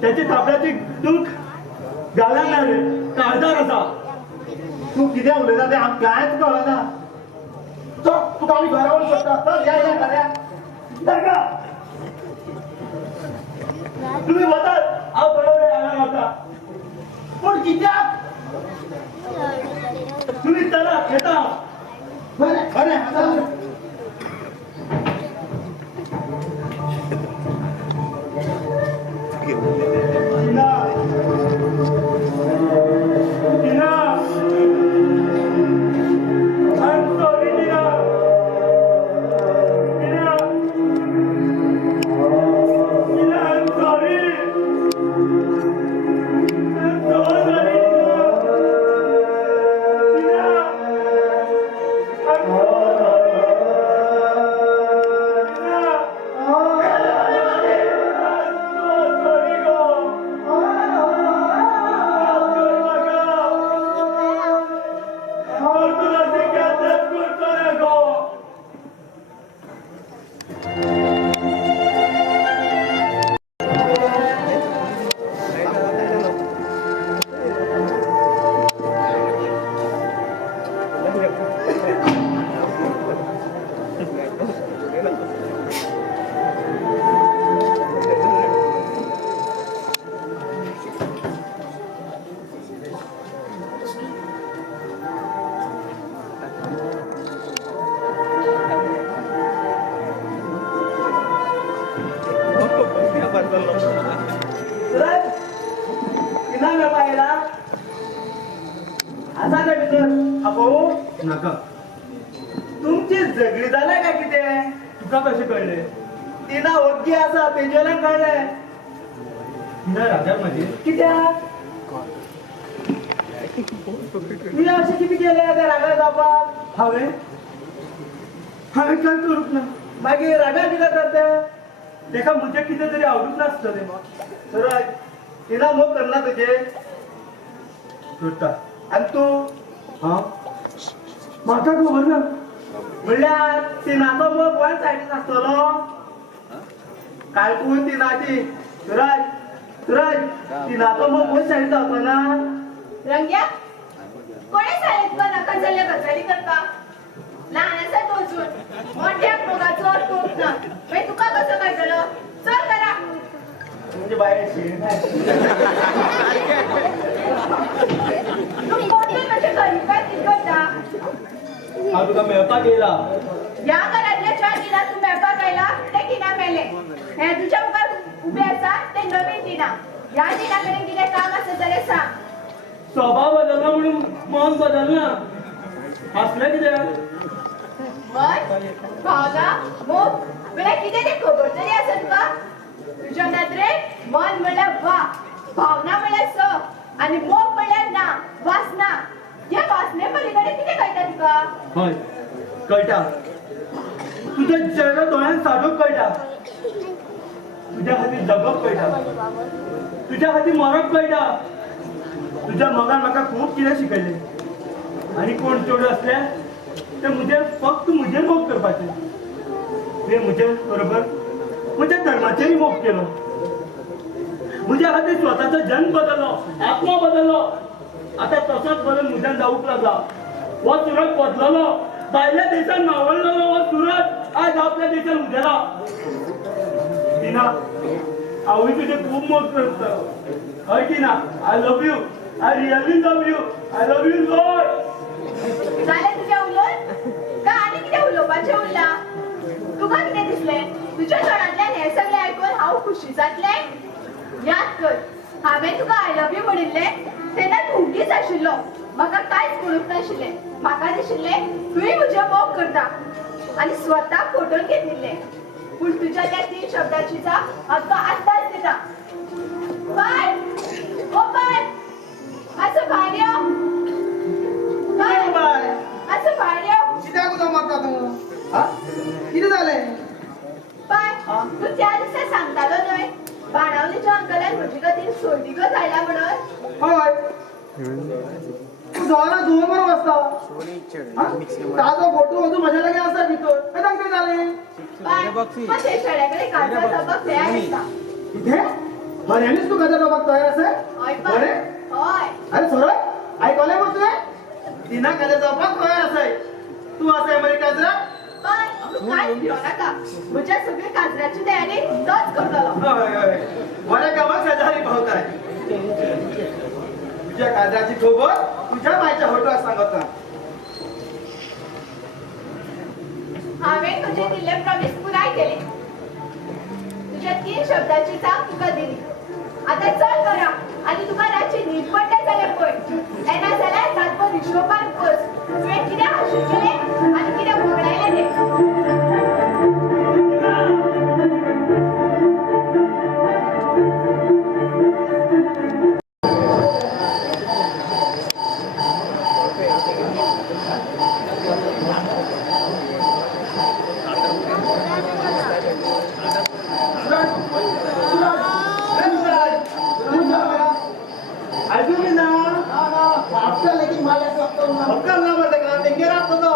त्याची थापड्याची दूख घालना रे काळजार आसा तू कितें उलयता तें आमकां कांयच कळना चल तुका आमी घरा व्हरून सोडटा चल या या घरा नाका तुम्ही वतात हांव थोडो वेळ हांगा रावता पूण कित्याक तुम्ही चला येता बरें बरें Tina! Tina! I'm sorry, Tina! Tina! Tina, I'm sorry! I'm so sorry, Tina! Tina! I'm so sorry! नका तुमची झगडी जाल्या काय कितें तुका कशें कळले तिना ओग्गी आसा तेजेल्यान कळ्ळें तिना राजाक म्हाजी कित्याक तुवें अशें कितें केलें त्या रागार जावपाक हांवें कांय करूंक ना मागीर रागा कितें करता तेका म्हजें कितें तरी आवडूंक नासतलें सरळ तिना मोग करना तुजे करता आनी तूं हां म्हाका खबर ना म्हणल्यार तिनाचो मोग वन सायडीन आसतलो काळकून तिनाची सुरज सुरज तिनाचो मोग वन सायडीन जावचो ना रंग्या कोणे सांगितलं तुका नाका जाल्ल्या गजाली करता ल्हान आसा तूं अजून मोठ्या मोगाचो अर्थ खूब ना मागीर तुका कसो कळटलो चल करा म्हणजे बाहेर शेण तू कोणी म्हणजे घरी काय करता हांव तुका मेळपाक येयला या घरातल्या चार दिना तू मेळपाक आयला ते किना मेले हे तुझ्या मुखार उबे आसा ते नवीन दिना या दिनाकडे किती काम असं जाल्यार सांग. स्वभाव बदलला म्हणून मन बदलना असलं कितें मन भावना मोग म्हळ्यार कितें तें खबर तरी आसा तुका. तुज्या नदरेन मन म्हणल्यार वा, भावना म्हणल्यार स आनी मोग म्हणल्यार ना, वासना. या वासने पलीकडे कितें कळटा तुका. हय कळटा. तुझ्या चेहरा दोळ्यान सादूक कळटा. तुझ्या खातीर जगप कळटा. तुझ्या खातीर मरप कळटा. तुझ्या मोगान म्हाका खूब कितें शिकयलें. आनी कोण चेडूं असले ते मुझे फक्त मुझे मोग करपाचे. मी मुझे बरोबर म्हज्या धर्माचेय मोग केलो. म्हज्या खातीर स्वताचो जन्म बदललो, आत्मा बदललो. आता तसोच बदल मुझ्यान जावूंक लागला. हो सुरत बदललो. भायल्या देशान मावळलेलो हो सुरत आज आपल्या देशान उदेला. टिना हांवूय तुझे खूब मोग करता. हय टिना, I love you. I really love you. I love you Lord. जालें तुजें उलोवन काय आनी कितें उलोवपाचें उरलां. तुका कितें दिसलें तुज्या तोंडांतल्यान हें सगळें आयकून हांव खुशी जातलें. याद कर हांवें तुका आय लव्ह यू म्हणिल्लें तेन्ना तूं उगीच आशिल्लो. म्हाका कांयच कळूंक नाशिल्लें. म्हाका दिशिल्लें तुवें म्हजें मोग करता आनी स्वताक फोटोन घेतिल्लें. पूण तुज्या त्या 3 शब्दाची जाप हांव तुका आत्ताच दिता. बाय ओ बाय असं भायर यो. बाय बाय असं भायर यो. कित्याक उदक मारता तूं? हा? कितें जालें? बाय तूं त्या दिसा सांगतालो न्हय बाणावलेच्या अंकलान म्हजे खातीर सोयरीकच आयला म्हणून. हय तूं सवाना धुवन मारून वचता. हा? ताजो फोटो अजून म्हज्या लागीं आसा भितर. काय तांकां कितें जालें? बाय मग ते चेड्याकडे कागदां जावपाक तयार आसता. कितें? खऱ्यांनीच तूं गजा जावपाक तयार आसा? हय बाय बरें? हय. अरे सोरय आयकलें मग तुवें? तिना गजा जावपाक तयार आसाय. तूं आसा अमेरिकाचो? बाय तूं कांयच भियो नाका. म्हज्या सगळे काजराची तयारी तोच करतलो. हय हय बऱ्या कामाक शेजारी भोंवताय. तुज्या काजराची खबर तुज्या बायच्या फोटोआक सांगता. हांवें तुजें दिल्लें प्रॉमिस पुराय केलें. तुज्या 3 शब्दाची जाप तुका दिली. आतां चल घरा आनी तुका रातची न्हीद पडटा जाल्यार पळय. येना जाल्यार रातभर हिशोबान बस. तुवें कितें हाशील केलें आनी कितें वगडायलें तें. अजून ना आपल्या लेगीन मारल्याचं वागतं. हक्का ना म्हणते का ते गेला तो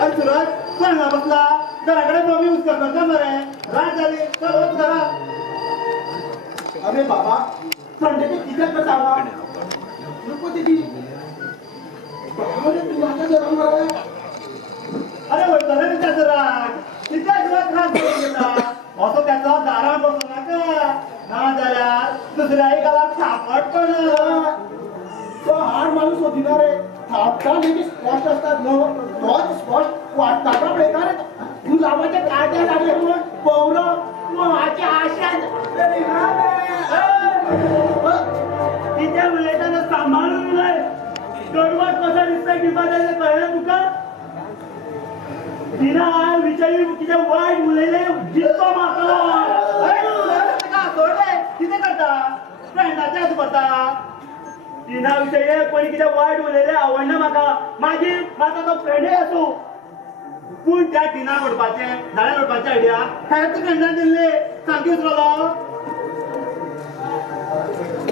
अरे सुरज कोण ना बसला घराकडे प्रॉब्लेम यूज करतात ना मरे. रात झाली चल होत करा. अरे बाबा संडेचे कित्याक सांगा नको दिदी. अरे तू आता जरा मरे. अरे वडतले रे त्याचं राग. किती दिवस त्रास करून घेता. असं त्याचा दारा बसू नका. ना जाल्यार दुसऱ्या एकाला सापड पण. तो हार माणूस होती ना रे. थापता नेहमी स्पॉट असतात न. तोच स्पॉट वाटता प्रकार. तू लावाच्या काट्या लागल्या म्हणून पवलं माझी आशा. तिथे उलयताना सांभाळून उलय. गडबड कसा दिसता किंवा त्याचं कळलं तुका. तिला विचारी किती वाईट उलयले जितो मारतलो. किती करता फ्रेंडाचे हात करता. तिना विषयी कोणी किती वाईट उलयले आवडना म्हाका. मागीर म्हाका तो फ्रेंडय आसूं. पूण त्या टिना ओडपाचे झाडार ओडपाचे आयडिया हेच फ्रेंडान दिल्ले. सांगी उसरलो.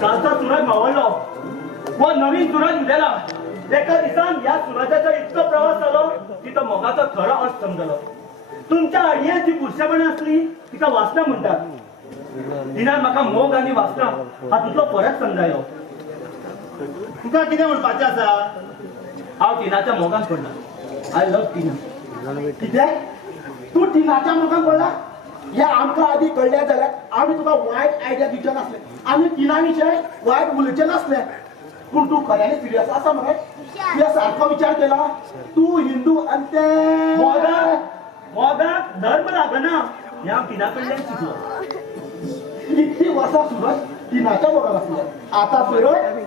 कालचा सुरज मावळलो. व नवीन सुरज उदेला. एका दिसान या सुरजाचा इतको प्रवास जालो की तो मोगाचो खरो अर्थ समजलो. तुमच्या आयडियाची पुरुषपणां असली तिका वासना म्हणटात. तिनान म्हाका मोग आनी वासना हातूंतलो फरक समजायो. तुका कितें म्हणपाचें आसा. हांव टिनाच्या मोगान पडला. आय लव्ह टिना. कित्याक तू टिनाच्या मोगान पडला. या आधी कळल्या जाल्यार आम्ही तुका वायट आयडिया दिवचे नासले आम्ही तिना विषय वायट उलयचे नासले पूण तू खऱ्याने सिरियस आसा मरे तुवें सारको विचार केला तू हिंदू आणि ते मोगाक धर्म लागना हे हांव तिना कडल्यान शिकलो किती वर्सां सुरज तिनाच्या मोगान आसले आता पळय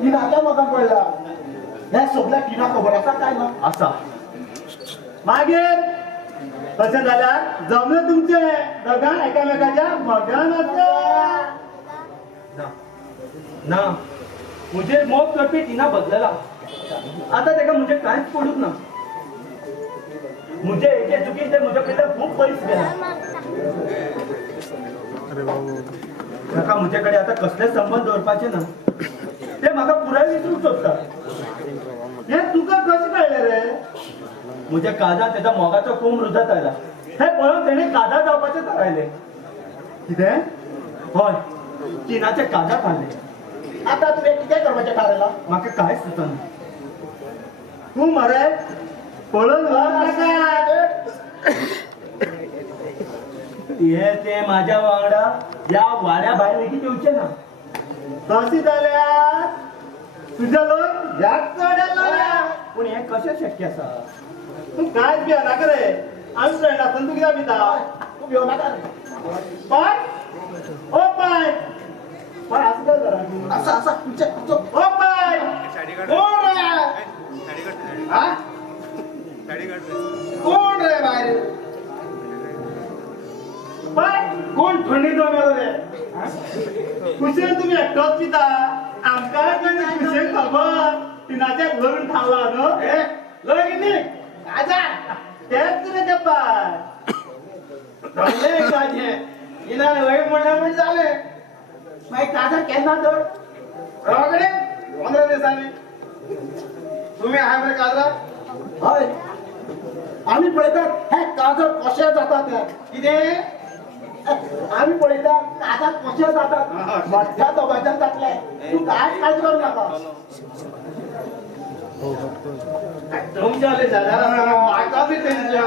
तिनाच्या मोगान पडला हे सगळ्या तिना खबर आसा काय ना आसा मागीर तशें जाल्यार जमलें तुमचे दोगां एकामेकाच्या मोगान ना ना मुझे मोग करपी तिना बदलला आता तेका मुझे कांयच पडूंक ना मुझे एके चुकीन ते म्हजे कडल्यान खूब पयस गेला ताका म्हजे कडेन आतां कसलेच संबंध दवरपाचे ना ते म्हाका पुराय विसरूंक सोदता हे तुका कशें कळलें रे म्हज्या काळजांत तेच्या मोगाचो खूब रुजत आयला हे पळोवन तेणें काजार जावपाचें थारायलें कितें हय तिनाचे काजार थारले आता तुवें कितें करपाचें थारायला म्हाका कांयच सुचना तूं मरे पळोवन व्हर ताका हे ते म्हाज्या वांगडा ह्या वाड्या भायर लेगीत येवचे ना तशी जाल्यार तुज्या लोक ह्याच चढ पूण हें कशें शक्य आसा तूं कांयच भियेनाका रे आमी फ्रेंड आसून तूं कित्याक भिता तू भिवनाका रे पाय ओ पाय पाय आसूं काय जरा आसा आसा तुमचे ओ पाय कोण रे हा कोण रे बाहेर पाय कोण थंडी जमेल रे कुशेन तुम्ही एकटोच पिता आमकां कोणी कुशेन खबर तिनाचे लग्न थारला न्हू लगीन आजार तेच तुवें ते पाय झाले काजे इनाने वय म्हणलं म्हणजे झाले मागीर काजार केन्ना तर रावकडे 15 दिवसांनी तुम्ही आहे बरे काजरा हय आम्ही पळयतात हे काजर कशे जातात ते कितें आम्ही पळयतात काजर कशे जातात मोठ्या दोगांच्यान जातले तू कांयच काळजी करूं नाका तुमच्या बायका बी त्यांच्या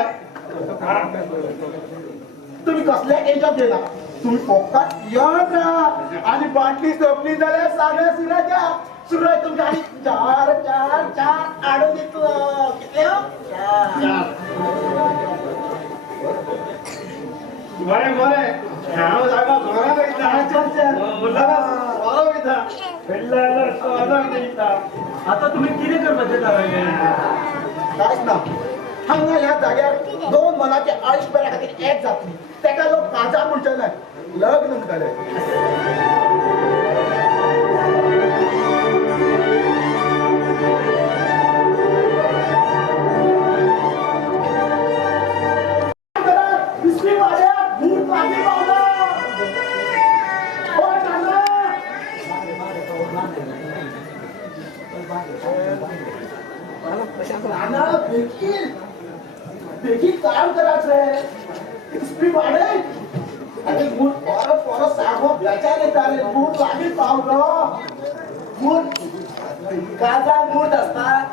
तुम्ही कसले टेन्शन घेना तुम्ही फकत येत राहा आणि बाटली सोपली जाल्यार सागे सुराच्या सुरज तुमच्या आनी चार चार चार हाडून दितलो कितले हो? चार. बरे बरे हांव जागा घरा वयता मुलाला सोरो वयता पेल्ला सोरो वयता आता तुम्ही कितें करपाचें थारायलें कांयच ना हांगा ह्या जाग्यार दोन मनाचे आयुश्य बऱ्या खातीर एक जातली तेका लोक काजार म्हणटले लग्न म्हणटले दुसरी वाड्यात भूत लागली पावला ओ नाना नाना बेगीन काम करायचंय दुसरी वाडे आणि भूत परत परत सागो बेचार येताले भूत लागली पावलो भूत काजार भूत असतात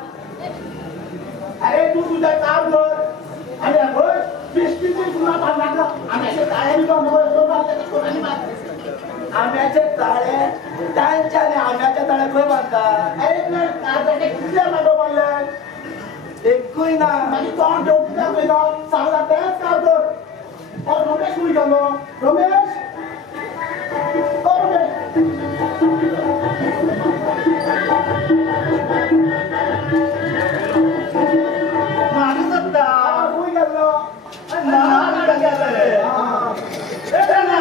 अरे तू तुझं काम कर आणि आपण बिस्किटची तुला बांधला आम्याचे ताळ्याने आम्याचे ताळे त्यांच्याने आम्याच्या ताळ्या खंय बांधतात अरे तुला काजाचे कितले मांडो बांधले एकूय ना मागीर तोंड ठेवून कित्याक वयता सांगला तेंच काम कर रमेश खंय गेलो रमेश ओ रमेश माणूस आसता खंय गेलो ना गेले ए ना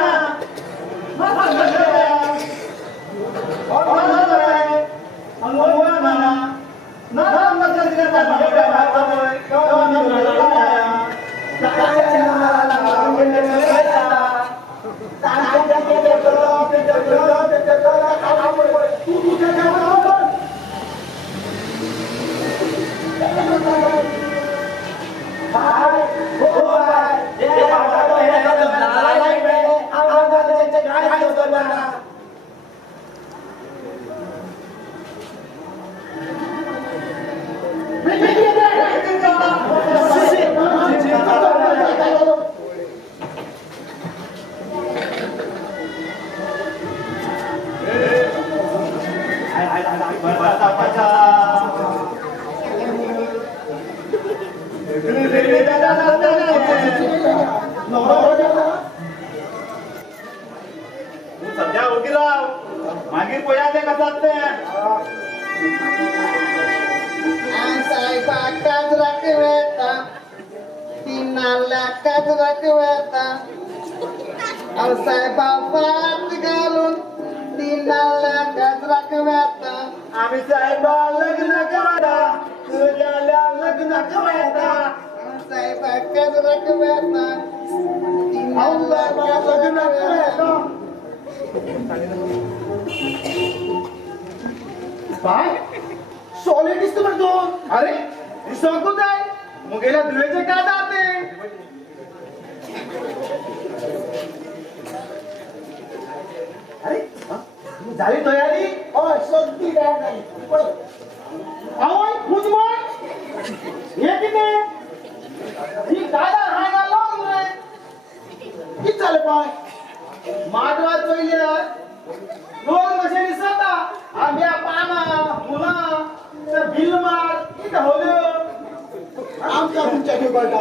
सध्या उगी राव मागीर पळया ते कसा ते साहेबाकाच राखवेता तीनालाकाच राखवेता साहेबा फात घालून तीनालाकाच राखवेता आम्ही साहेबा लग्न करा तुझ्याला लग्न करायचा साहेबाकाच राखवेता तीनालाकाच लग्न करायचा काय सॉलिड दिसतो म्हणतो अरे दिसतो काय मग गेल्या दुवेचे काय जाते अरे झाली तयारी सगळी तयार झाली आवय खुजमय हे किती ही दादा हाय घालो रे किती झाले पाय माटवा चोयले दोन कशे दिसता आंब्या पाना मुला तर बिल मार इथं होलो आमच्या तुमच्या घेऊन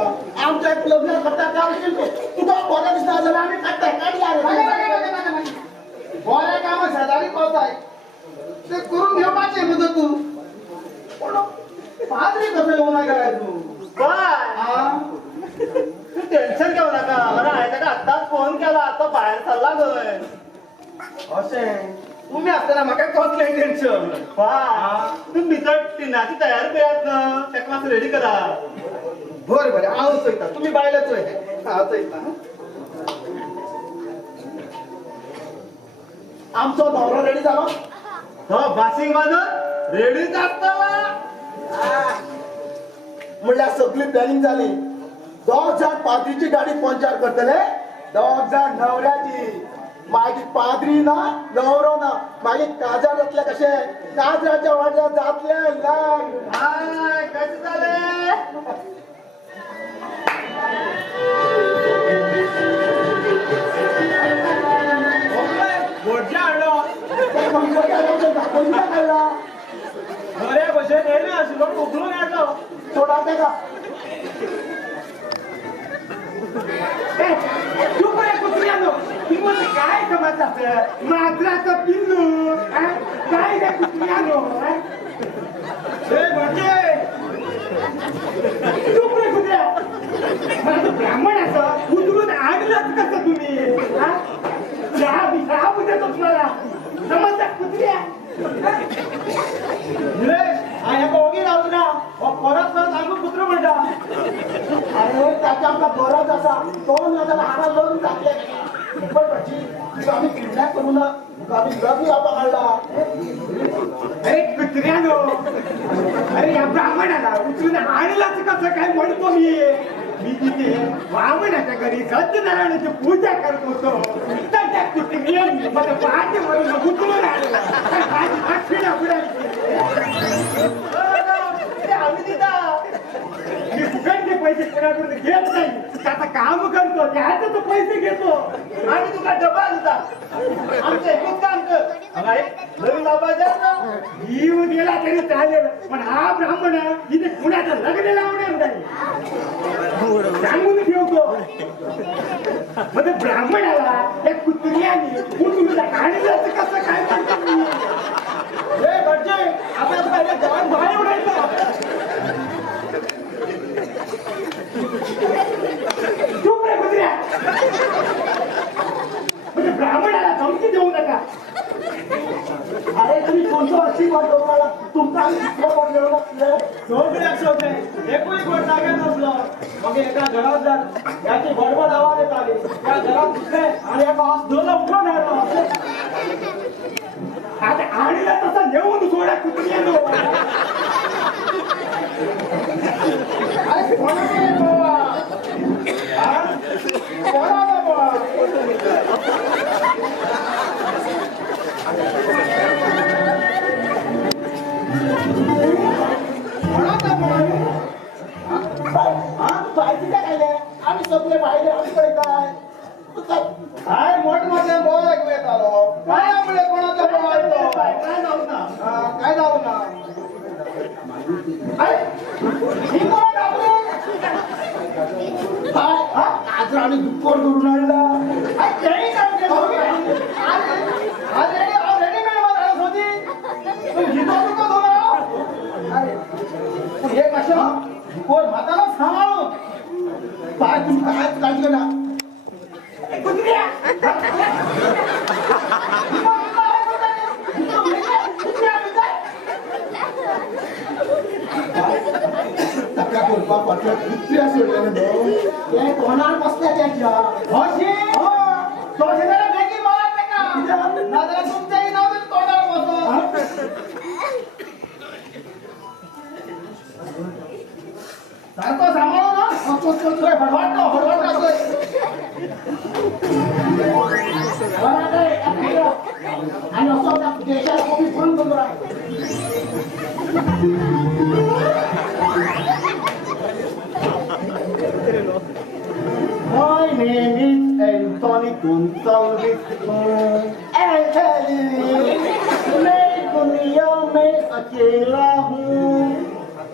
आमच्या लग्न करता काम केलं तुझा बोला दिसला झाला आम्ही काढताय काढी आले बोला काम शेजारी पावताय ते करून घेऊ पाहिजे म्हणतो तू पण पादरी कसं येऊ नाही करायचो काय तू टेन्शन घेऊ नका मला आहे का आत्ताच फोन केला आता बाहेर चालला गय असे तुम्ही असताना म्हाका कसले टेन्शन तुम्ही तर टिनाची तयारी करात ना त्या क्लास रेडी करा बरं बरं आवच येतात तुम्ही बायलाच आवच येता आमचा दौरा रेडी झाला हो बासिंग माझं रेडीच असताना म्हणल्यार सगळी प्लॅनिंग झाली 10 पाद्रीची गाडी पंचार करतले 10 नवऱ्याची मागीर पाद्री ना नवरो ना मागीर काजार जातले कशे काजराच्या वाड्यात जातले लग्न हाय कसे झाले गोडल्या आणलो बरे भशेन येयले आशिल्लो उखलून हाडलो सोडा तेका तू बरे कुत्र्यानो तुम्ही काय समज मात्राचं पिल्लू काय रे कुत्र्यानो म्हणजे तू बरे कुत्र्या माझं ब्राह्मण असं उचलून आणलंच कसं तुम्ही राब देतो तुम्हाला समजता कुत्र्या ओगी राहू ना परत सांगू कुत्र म्हणता अरे त्याच्या आमचा बरोच असा तो नजर हाडा लढून जातले पण भाजी आम्ही किडनॅप करू ना आम्ही लग्न आपा काढला अरे कुत्र्यानो अरे या ब्राह्मणाला उचलून आणलाच कसं काय म्हणतो मी तिथे ब्राह्मणाच्या घरी सत्यनारायणाची पूजा करत होतो तर त्या कुत्र्याने मला पाहते म्हणून उचलून आणला माझी अक्षिणा बुडाली मी फुकटचे पैसे कोणाकडून घेत नाही त्याचं काम करतो त्याचं तो पैसे घेतो आणि तुला डबा दिला आमचं एकच काम कर नवीन लाभायचं येऊन गेला तरी चालेल पण हा ब्राह्मण इथे कुणाचं लग्न लावणार नाही सांगून ठेवतो म्हणजे ब्राह्मणाला त्या कुत्र्याने कुटुंबाला काढलं कसं काय म्हणतो हे भटजे आपण पहिले जवान बाहेर उडायचं चुप रे कुत्र्या म्हणजे ब्राह्मणाला धमकी देऊ नका अरे तुम्ही कोणतं अशी वाटतो मला तुमचा आम्ही दुसरा पडलेलो ना झोपड्याक सोडले एकूण गोड जागे नसलो मग एका घरात जात याची बडबड आवाज येत आली त्या घरात घुसले आणि एका दोन उठून राहिलो आता आणला तसा नेऊन सोडा कुत्र्यानो अरे कोणाला बाबा कोणाला बाबा पाहिजे काय आम्ही सगळे पाहिले आमच्याकडे काय काय मोठमोठ्या बोला घेत आलो काय आपले कोणाचा बोलतो काय जाऊ ना काय जाऊ कोण करून आणला आज रेडीमेड माणूस होती तू घेतो तू का धुणं? अरे तू हे कशा कोण हाताला सांभाळून काय तू काय काढलं ना तक्का कोणपा पाठवत कुत्र्या सोडल्यानं भाऊ ते कोणाला बसल्या त्याच्या होशी तो शेजारी मॅगी मारत नाही का नादाला तुमच्याही नाव देऊन तोंडाला बसतो सारखं सांभाळू ना हडवाटतो आणि असं देशाला कोणी फोन करून My name is Anthony Gonzalez. मैं दुनिया में अकेला हूँ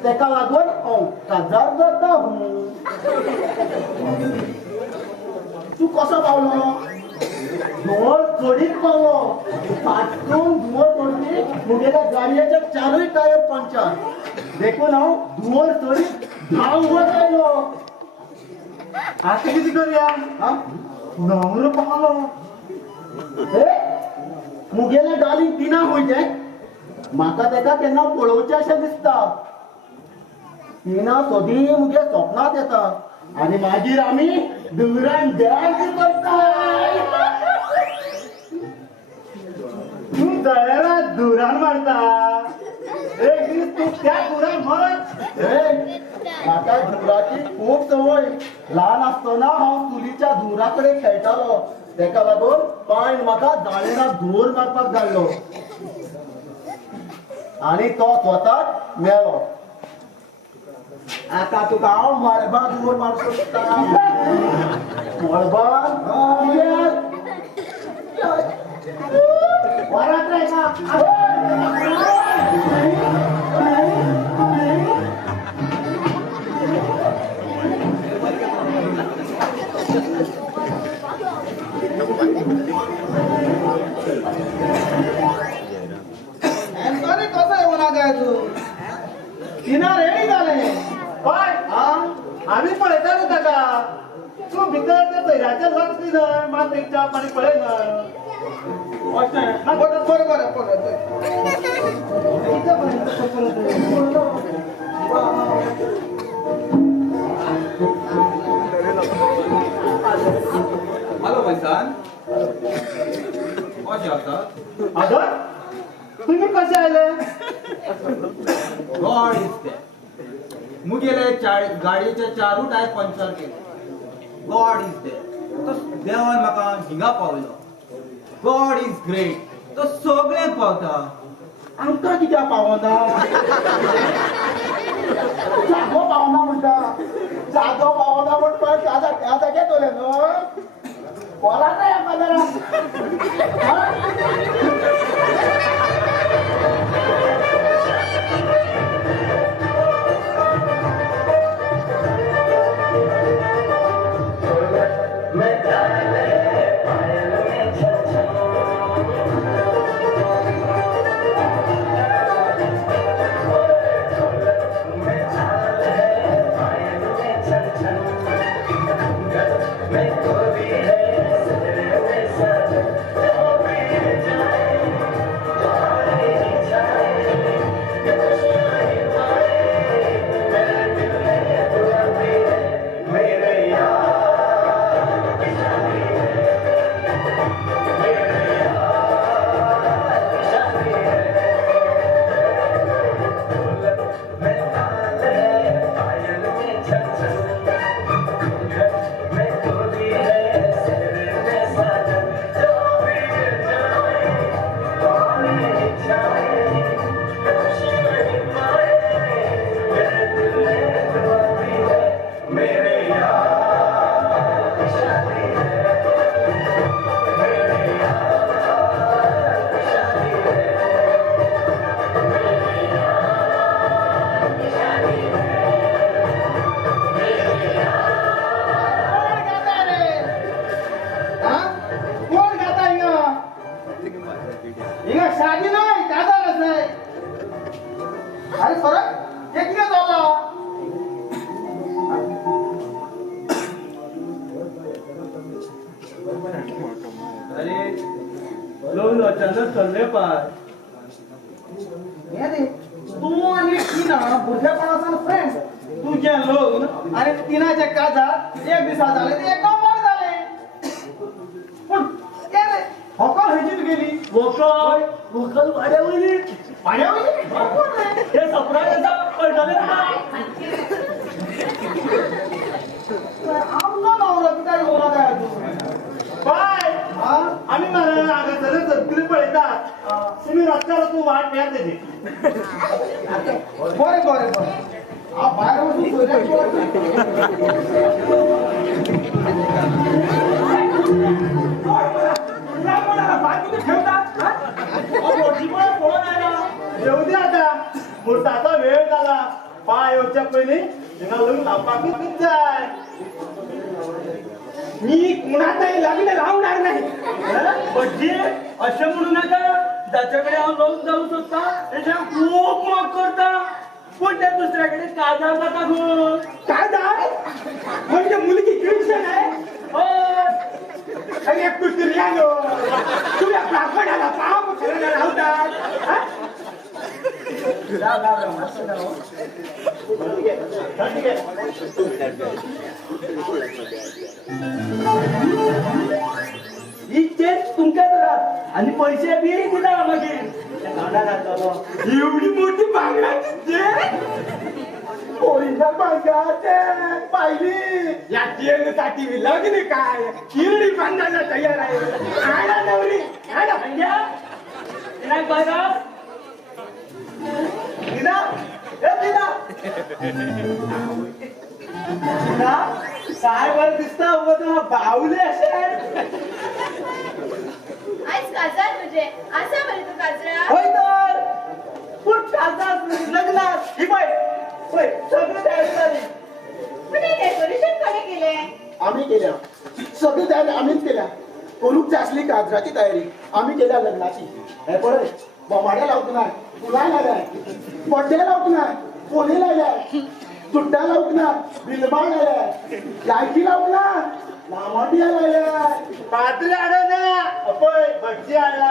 त्याका लागून औकाजार जाता हूँ तू कसं पावलो धुवळ चोरीत पावलो फाटकून धुवळ चोरती मुगेल्या गाडीच्या चारही टायर पंचार देखून हांव धुवळ चोरीत धांवत आयलो आता किती करूया नवरो पावलो मुगेल्या गाडी तिना होयते म्हाका तेका केन्ना पळोवचें अशें दिसता तिना सोदी मुगे स्वप्नांत येता आणि मागीर आमी दुरान डॅन्स करताय तू जळेला दुरान मारता एक दीस तू त्या दुरान मरत म्हाका धुराची खूप सवय ल्हान आसतना हांव चुलीच्या धुराकडे खेळटालो तेका लागून पायन म्हाका जाळेना धुर मारपाक धाडलो आणि तो स्वताच मेलो आता तुका हांव मळबाक दूर मारू शकता मळबान वरात रे ना अँटोनी कसं येऊ लागाय तू तिना रेडी झाले काय आम्ही पळयता न्हू ताका तू भितर त्या सैराचें लक्ष दिलं मात एक च्या पाणी पळयना बरोबर आहे बरोबर हॅलो मैसान कशें आसात अगं तुम्ही कसे आले गॉड इज देयर मुगेले गाडयेचे चारू टायर पंक्चर केले गॉड इज देयर तो देवान म्हाका हिंगा पावलो गॉड इज ग्रेट तो सगळ्यांक पावता आमकां कित्याक पावना जागो पावना म्हणटा जागो पावना म्हणटा त्या जाग्यार दवरले न्हू वरात रे एखाद्याला अरे लग्न अचानक चालले पाय हे रे, तू आणि टीना भुरग्यापणाचा फ्रेंड. तुझ्या लग्न आणि टीनाच्या काजात एक दिवसा झाले ते एकदम वाढ झाले. पण ते रे, हॉकल ह्याचीच गेली. वकल वाड्यावली पाण्यावली? हॉकल रे. हे सप्रायचा कळलं ना आमचा नवरा किती बोलत आहे तू? बाय हा? आम्ही मला आगाचं सगळी पळतात तुम्ही रस्त्यावर तू वाट प्या त्याची बरे बरे बरे. हा बाहेर बसून सोयऱ्याची येऊ दे आता मुहूर्ताचा वेळ झाला पाय येऊच्या पहिले लग्न लावपाकीच जाय मी कुणाचाही लग्न लावणार नाही म्हणजे असे म्हणू नका ज्याच्याकडे लोक जाऊ शकता त्याच्या खूप मग करता पण त्या दुसऱ्याकडे काजळ नका घेऊन काजळ म्हणजे मुलगी क्रिश्चन आहे अरे कुत्र्यानो तुम्ही ब्राह्मणाला पाप करायला लावतात तुमच्याच राहत आणि पैसे बी दिला मागे एवढी मोठी बांगडा पोरींच्या बांगड्या पाहिली या साठी मी लग्न काय किरडी बांधायला तयार आहे आणा नवरी आणा भंग्या नाही बघा दिना ए दिना दिना काय बरं दिसतं उभं तुला बावले असे आज काजळ तुझे असा बरे तू काजळा. होय तर खूप खासदार लग्नात ही बाई होय सगळं तयारी झाली पण हे डेकोरेशन कोणी केले? आम्ही केल्या सगळी तयारी आम्हीच केल्या. कोणूकची असली काजराची तयारी आम्ही केल्या लग्नाची. हे पडे बमाड्या लावतो नाही फुला लावल्या पड्डे लावतो नाही कोणी लावल्या चुट्ट्या लावतो ना बिलबाड लावल्या लायटी लावतो ना लामाटी लावल्या पात्री आडा ना अपोय भटजी आला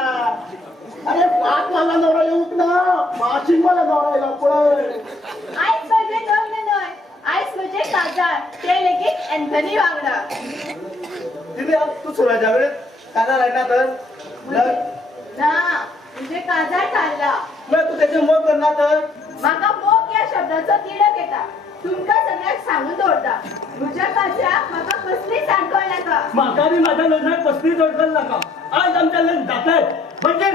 अरे पाच मला नवरा येऊत ना माशी मला नवरा येला पळ आज म्हणजे लग्न नाही, आज म्हणजे काजळ, ते लगेच एंथनी वांगडा. तिथे तू सुराच्या वेळेत काना राहणार तर ना म्हणजे काजळ ठरला. मग तू त्याचे मत करणार तर माका मोग या शब्दाचं तिडक येता. तुमका सगळ्याक सांगून दवरता. तुझ्या काजळाक माका कसली सांगकळ नाका. माका बी माझ्या लग्नात 35 अडकल नका आज आमच्या लग्न जात आहेत म्हणजे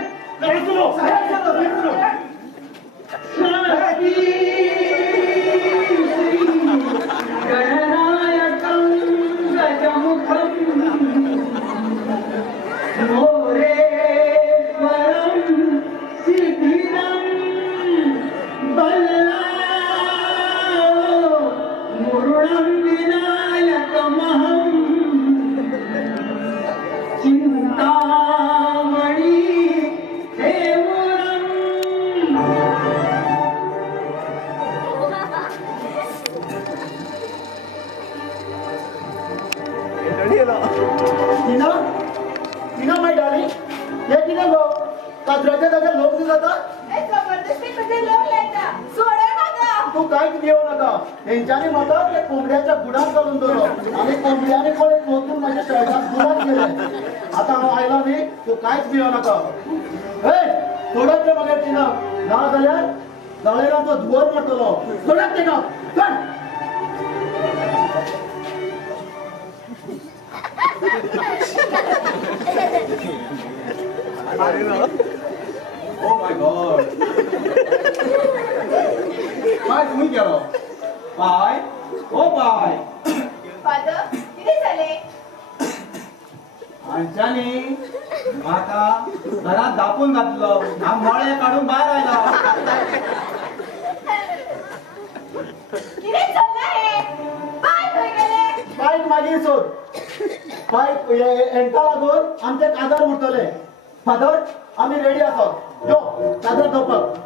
काजराच्या जागा लोक जातात हे जबरदस्ती मध्ये लोक येता. सोडे माका. तू काहीच घेऊ नका यांच्याने मला ते कोंबड्याच्या गुडात करून दिलो आणि कोंबड्याने पण एक मोतून माझ्या शर्टात गुडात गेले आता आयला नाही तू काहीच घेऊ नका थोडंच ते बघा तिनं ना झाल्या जाळेला तो धुवर म्हटलो थोडंच ते का Oh my god. काय तुम्ही केलं बाय ओ बाय फादर किती झाले? अंशाने माका घरात दापून घातलं हा मळे काढून बाहेर आला किती चाललं हे? काय थंय गेले? बाईक मागे सोड बाईक एंटा लागून आमचे काजार उरतले फादर आम्ही रेडी आहोत यो काजार दपक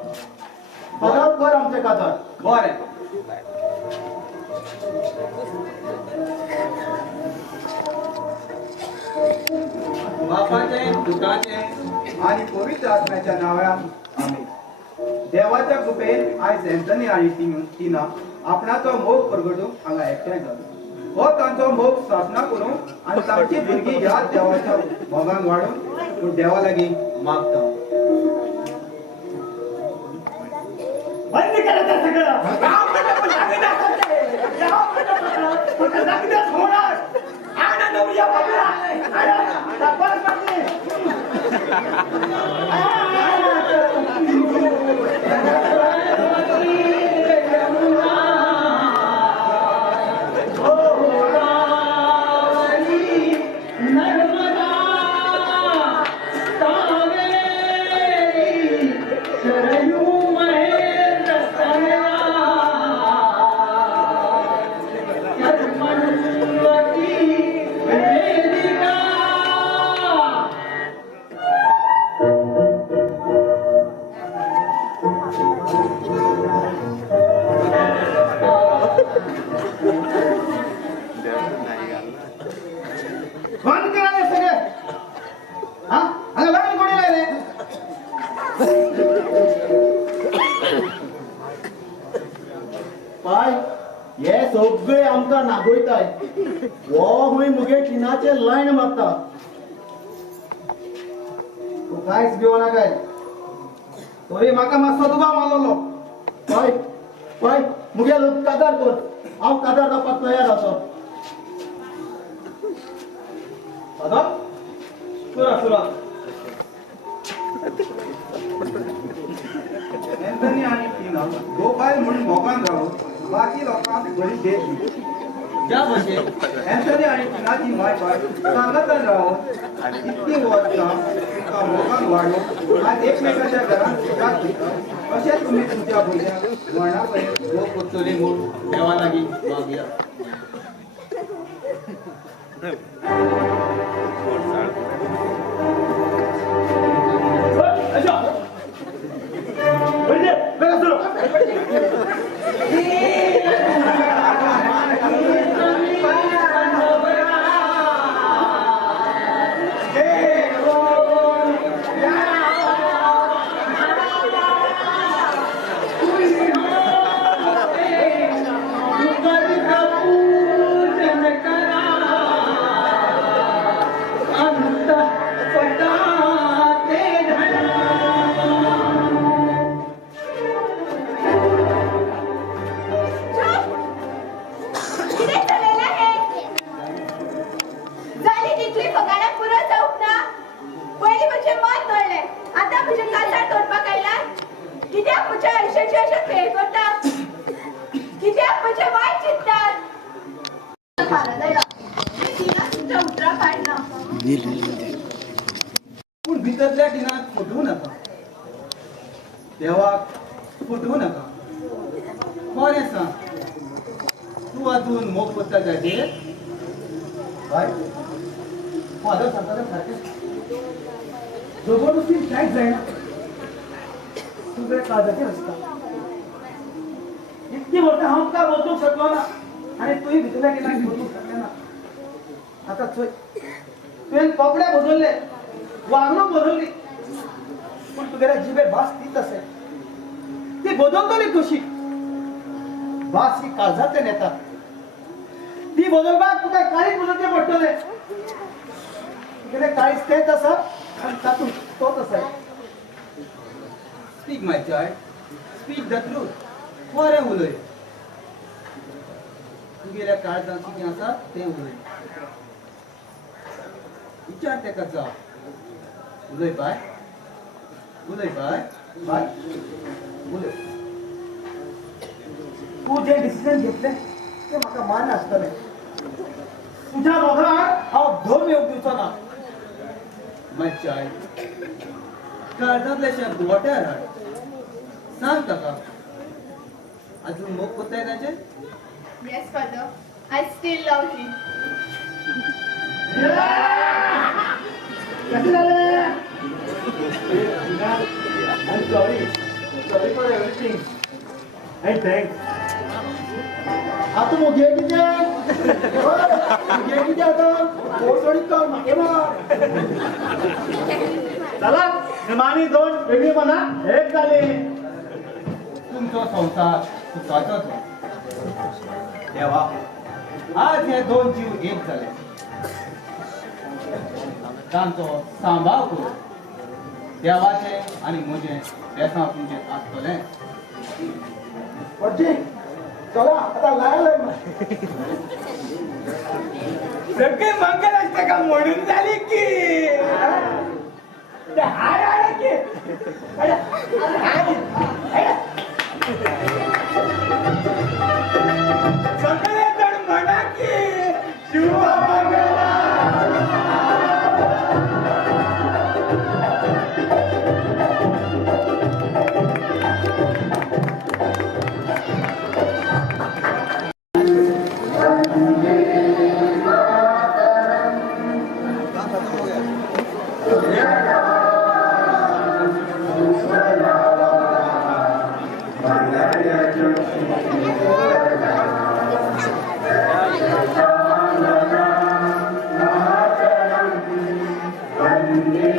फादर कर आमचे काजार बरे बापाचे पुताचे आणि पवित्र आत्म्याच्या नावान आमेन. देवाच्या कृपेन आयज एंथनी आणि तिना आपणाचो मोग परगटूंक हांगा एकठांय जालो. हो तांचो मोग स्थापना करूं आणि तांची भुरगीं ह्या देवाच्या मोगान वाडून पूण देवा लागीं मागता. बंद करा ते सगळं. गाव म्हणजे पण लागेल दाखवते. गाव म्हणजे पण लागेलच होणार. आणा नवऱ्या बाजूला. आणा. तपास बाकी. बंद करा हे सगळे. हा आता लग्न कोणी लायले? पाय हे सगळे आमकां नागोयताय. हो हुंय मुगे टिनाचे लायन मागता. तू कांयच भिवना काय? तोरी म्हाका मातसो दुबाव मारलो. पाय पाय मुगे लोक कादार कर. हांव कादार जावपाक तयार आसा. आता सुरा सुरा एंथनी आणि तिना गोपाल म्हणून मोगान राहून बाकी लोकांक बरी देत दिली. ज्या भाशेन एंथनी आणि तिनाची माय बाय सांगतन राहून इतकी वर्सां तुका मोगान वाडून आज एकमेकाच्या घरांत सुखात दिता. अशेंच तुमी तुमच्या भुरग्यांक मरणा पर्यंत लोक करतली म्हूण देवा लागीं मागया. किती चाललेलं आहे? झाली तिथली फकाडा पुरं जाऊक ना. पहिली म्हणजे मन तोडले. आता म्हणजे काचार तोडपाक आयला. कित्याक म्हणजे आयुष्याचे अशे फेल करतात? कित्याक म्हणजे वायट चिंततात? भारताला मी तिला तुमच्या उतरा काढना. पूण भितरल्या टिनाक फुटवू नका. देवाक फुटवू नका. खरें सांग, तूं अजून मोग करता जाचेर? बाय फादर सांगता सारखें जबरदस्ती कांयच जायना. तुझे काळजाचेर आसता. इतकी वर्सां हांव तुका वचूंक शकलो ना आनी तुवें भितरल्या टिनाक वचूंक शकलें ना. आतां चोय तुवें कपडे बदलले, वागणूक बदलली, पूण तुगेल्या जिबेर भास तीच आसा. ती बदलतली कशी? भास ही काळजांतल्यान येता. ती बदलपाक तुका काळीज बदलचें पडटलें. तुगेलें काळीज तेंच आसा आनी तातूंत तोच आसा. Speak my child, speak the truth. खरें उलय. तुगेल्या काळजांत कितें आसा तें उलय. विचार तेका जा. उलय बाय. उलय बाय. बाय उलय. तूं जें डिसिजन घेतलें तें म्हाका मान्य आसतलें. तुज्या मोगान हांव धोम येवंक दिवचो ना. माय चाइल्ड, काळजांतले शब्द वट्यार हाड. सांग ताका, अजून मोग कोत्ताय ताचेर? Yes, father. I still love him. कशें जालें? I'm sorry. Sorry for everything. And thanks. आतां मुगे कितें? तुगे किती आता कोसळीत कर मागे मार चला निमानी दोन वेगळी म्हणा एक झाले तुमचो संसार सुखाचोच हो. देवा आज हे दोन जीव एक झाले तांचो सांबाळ करू देवाचे आणि म्हजे बेसांव तुमचे आसतले पडची चला आता लायला सगळे मंगल असते का म्हणून झाली की हाय हाय की सगळे जण म्हणा की शिवमंगला Thank you.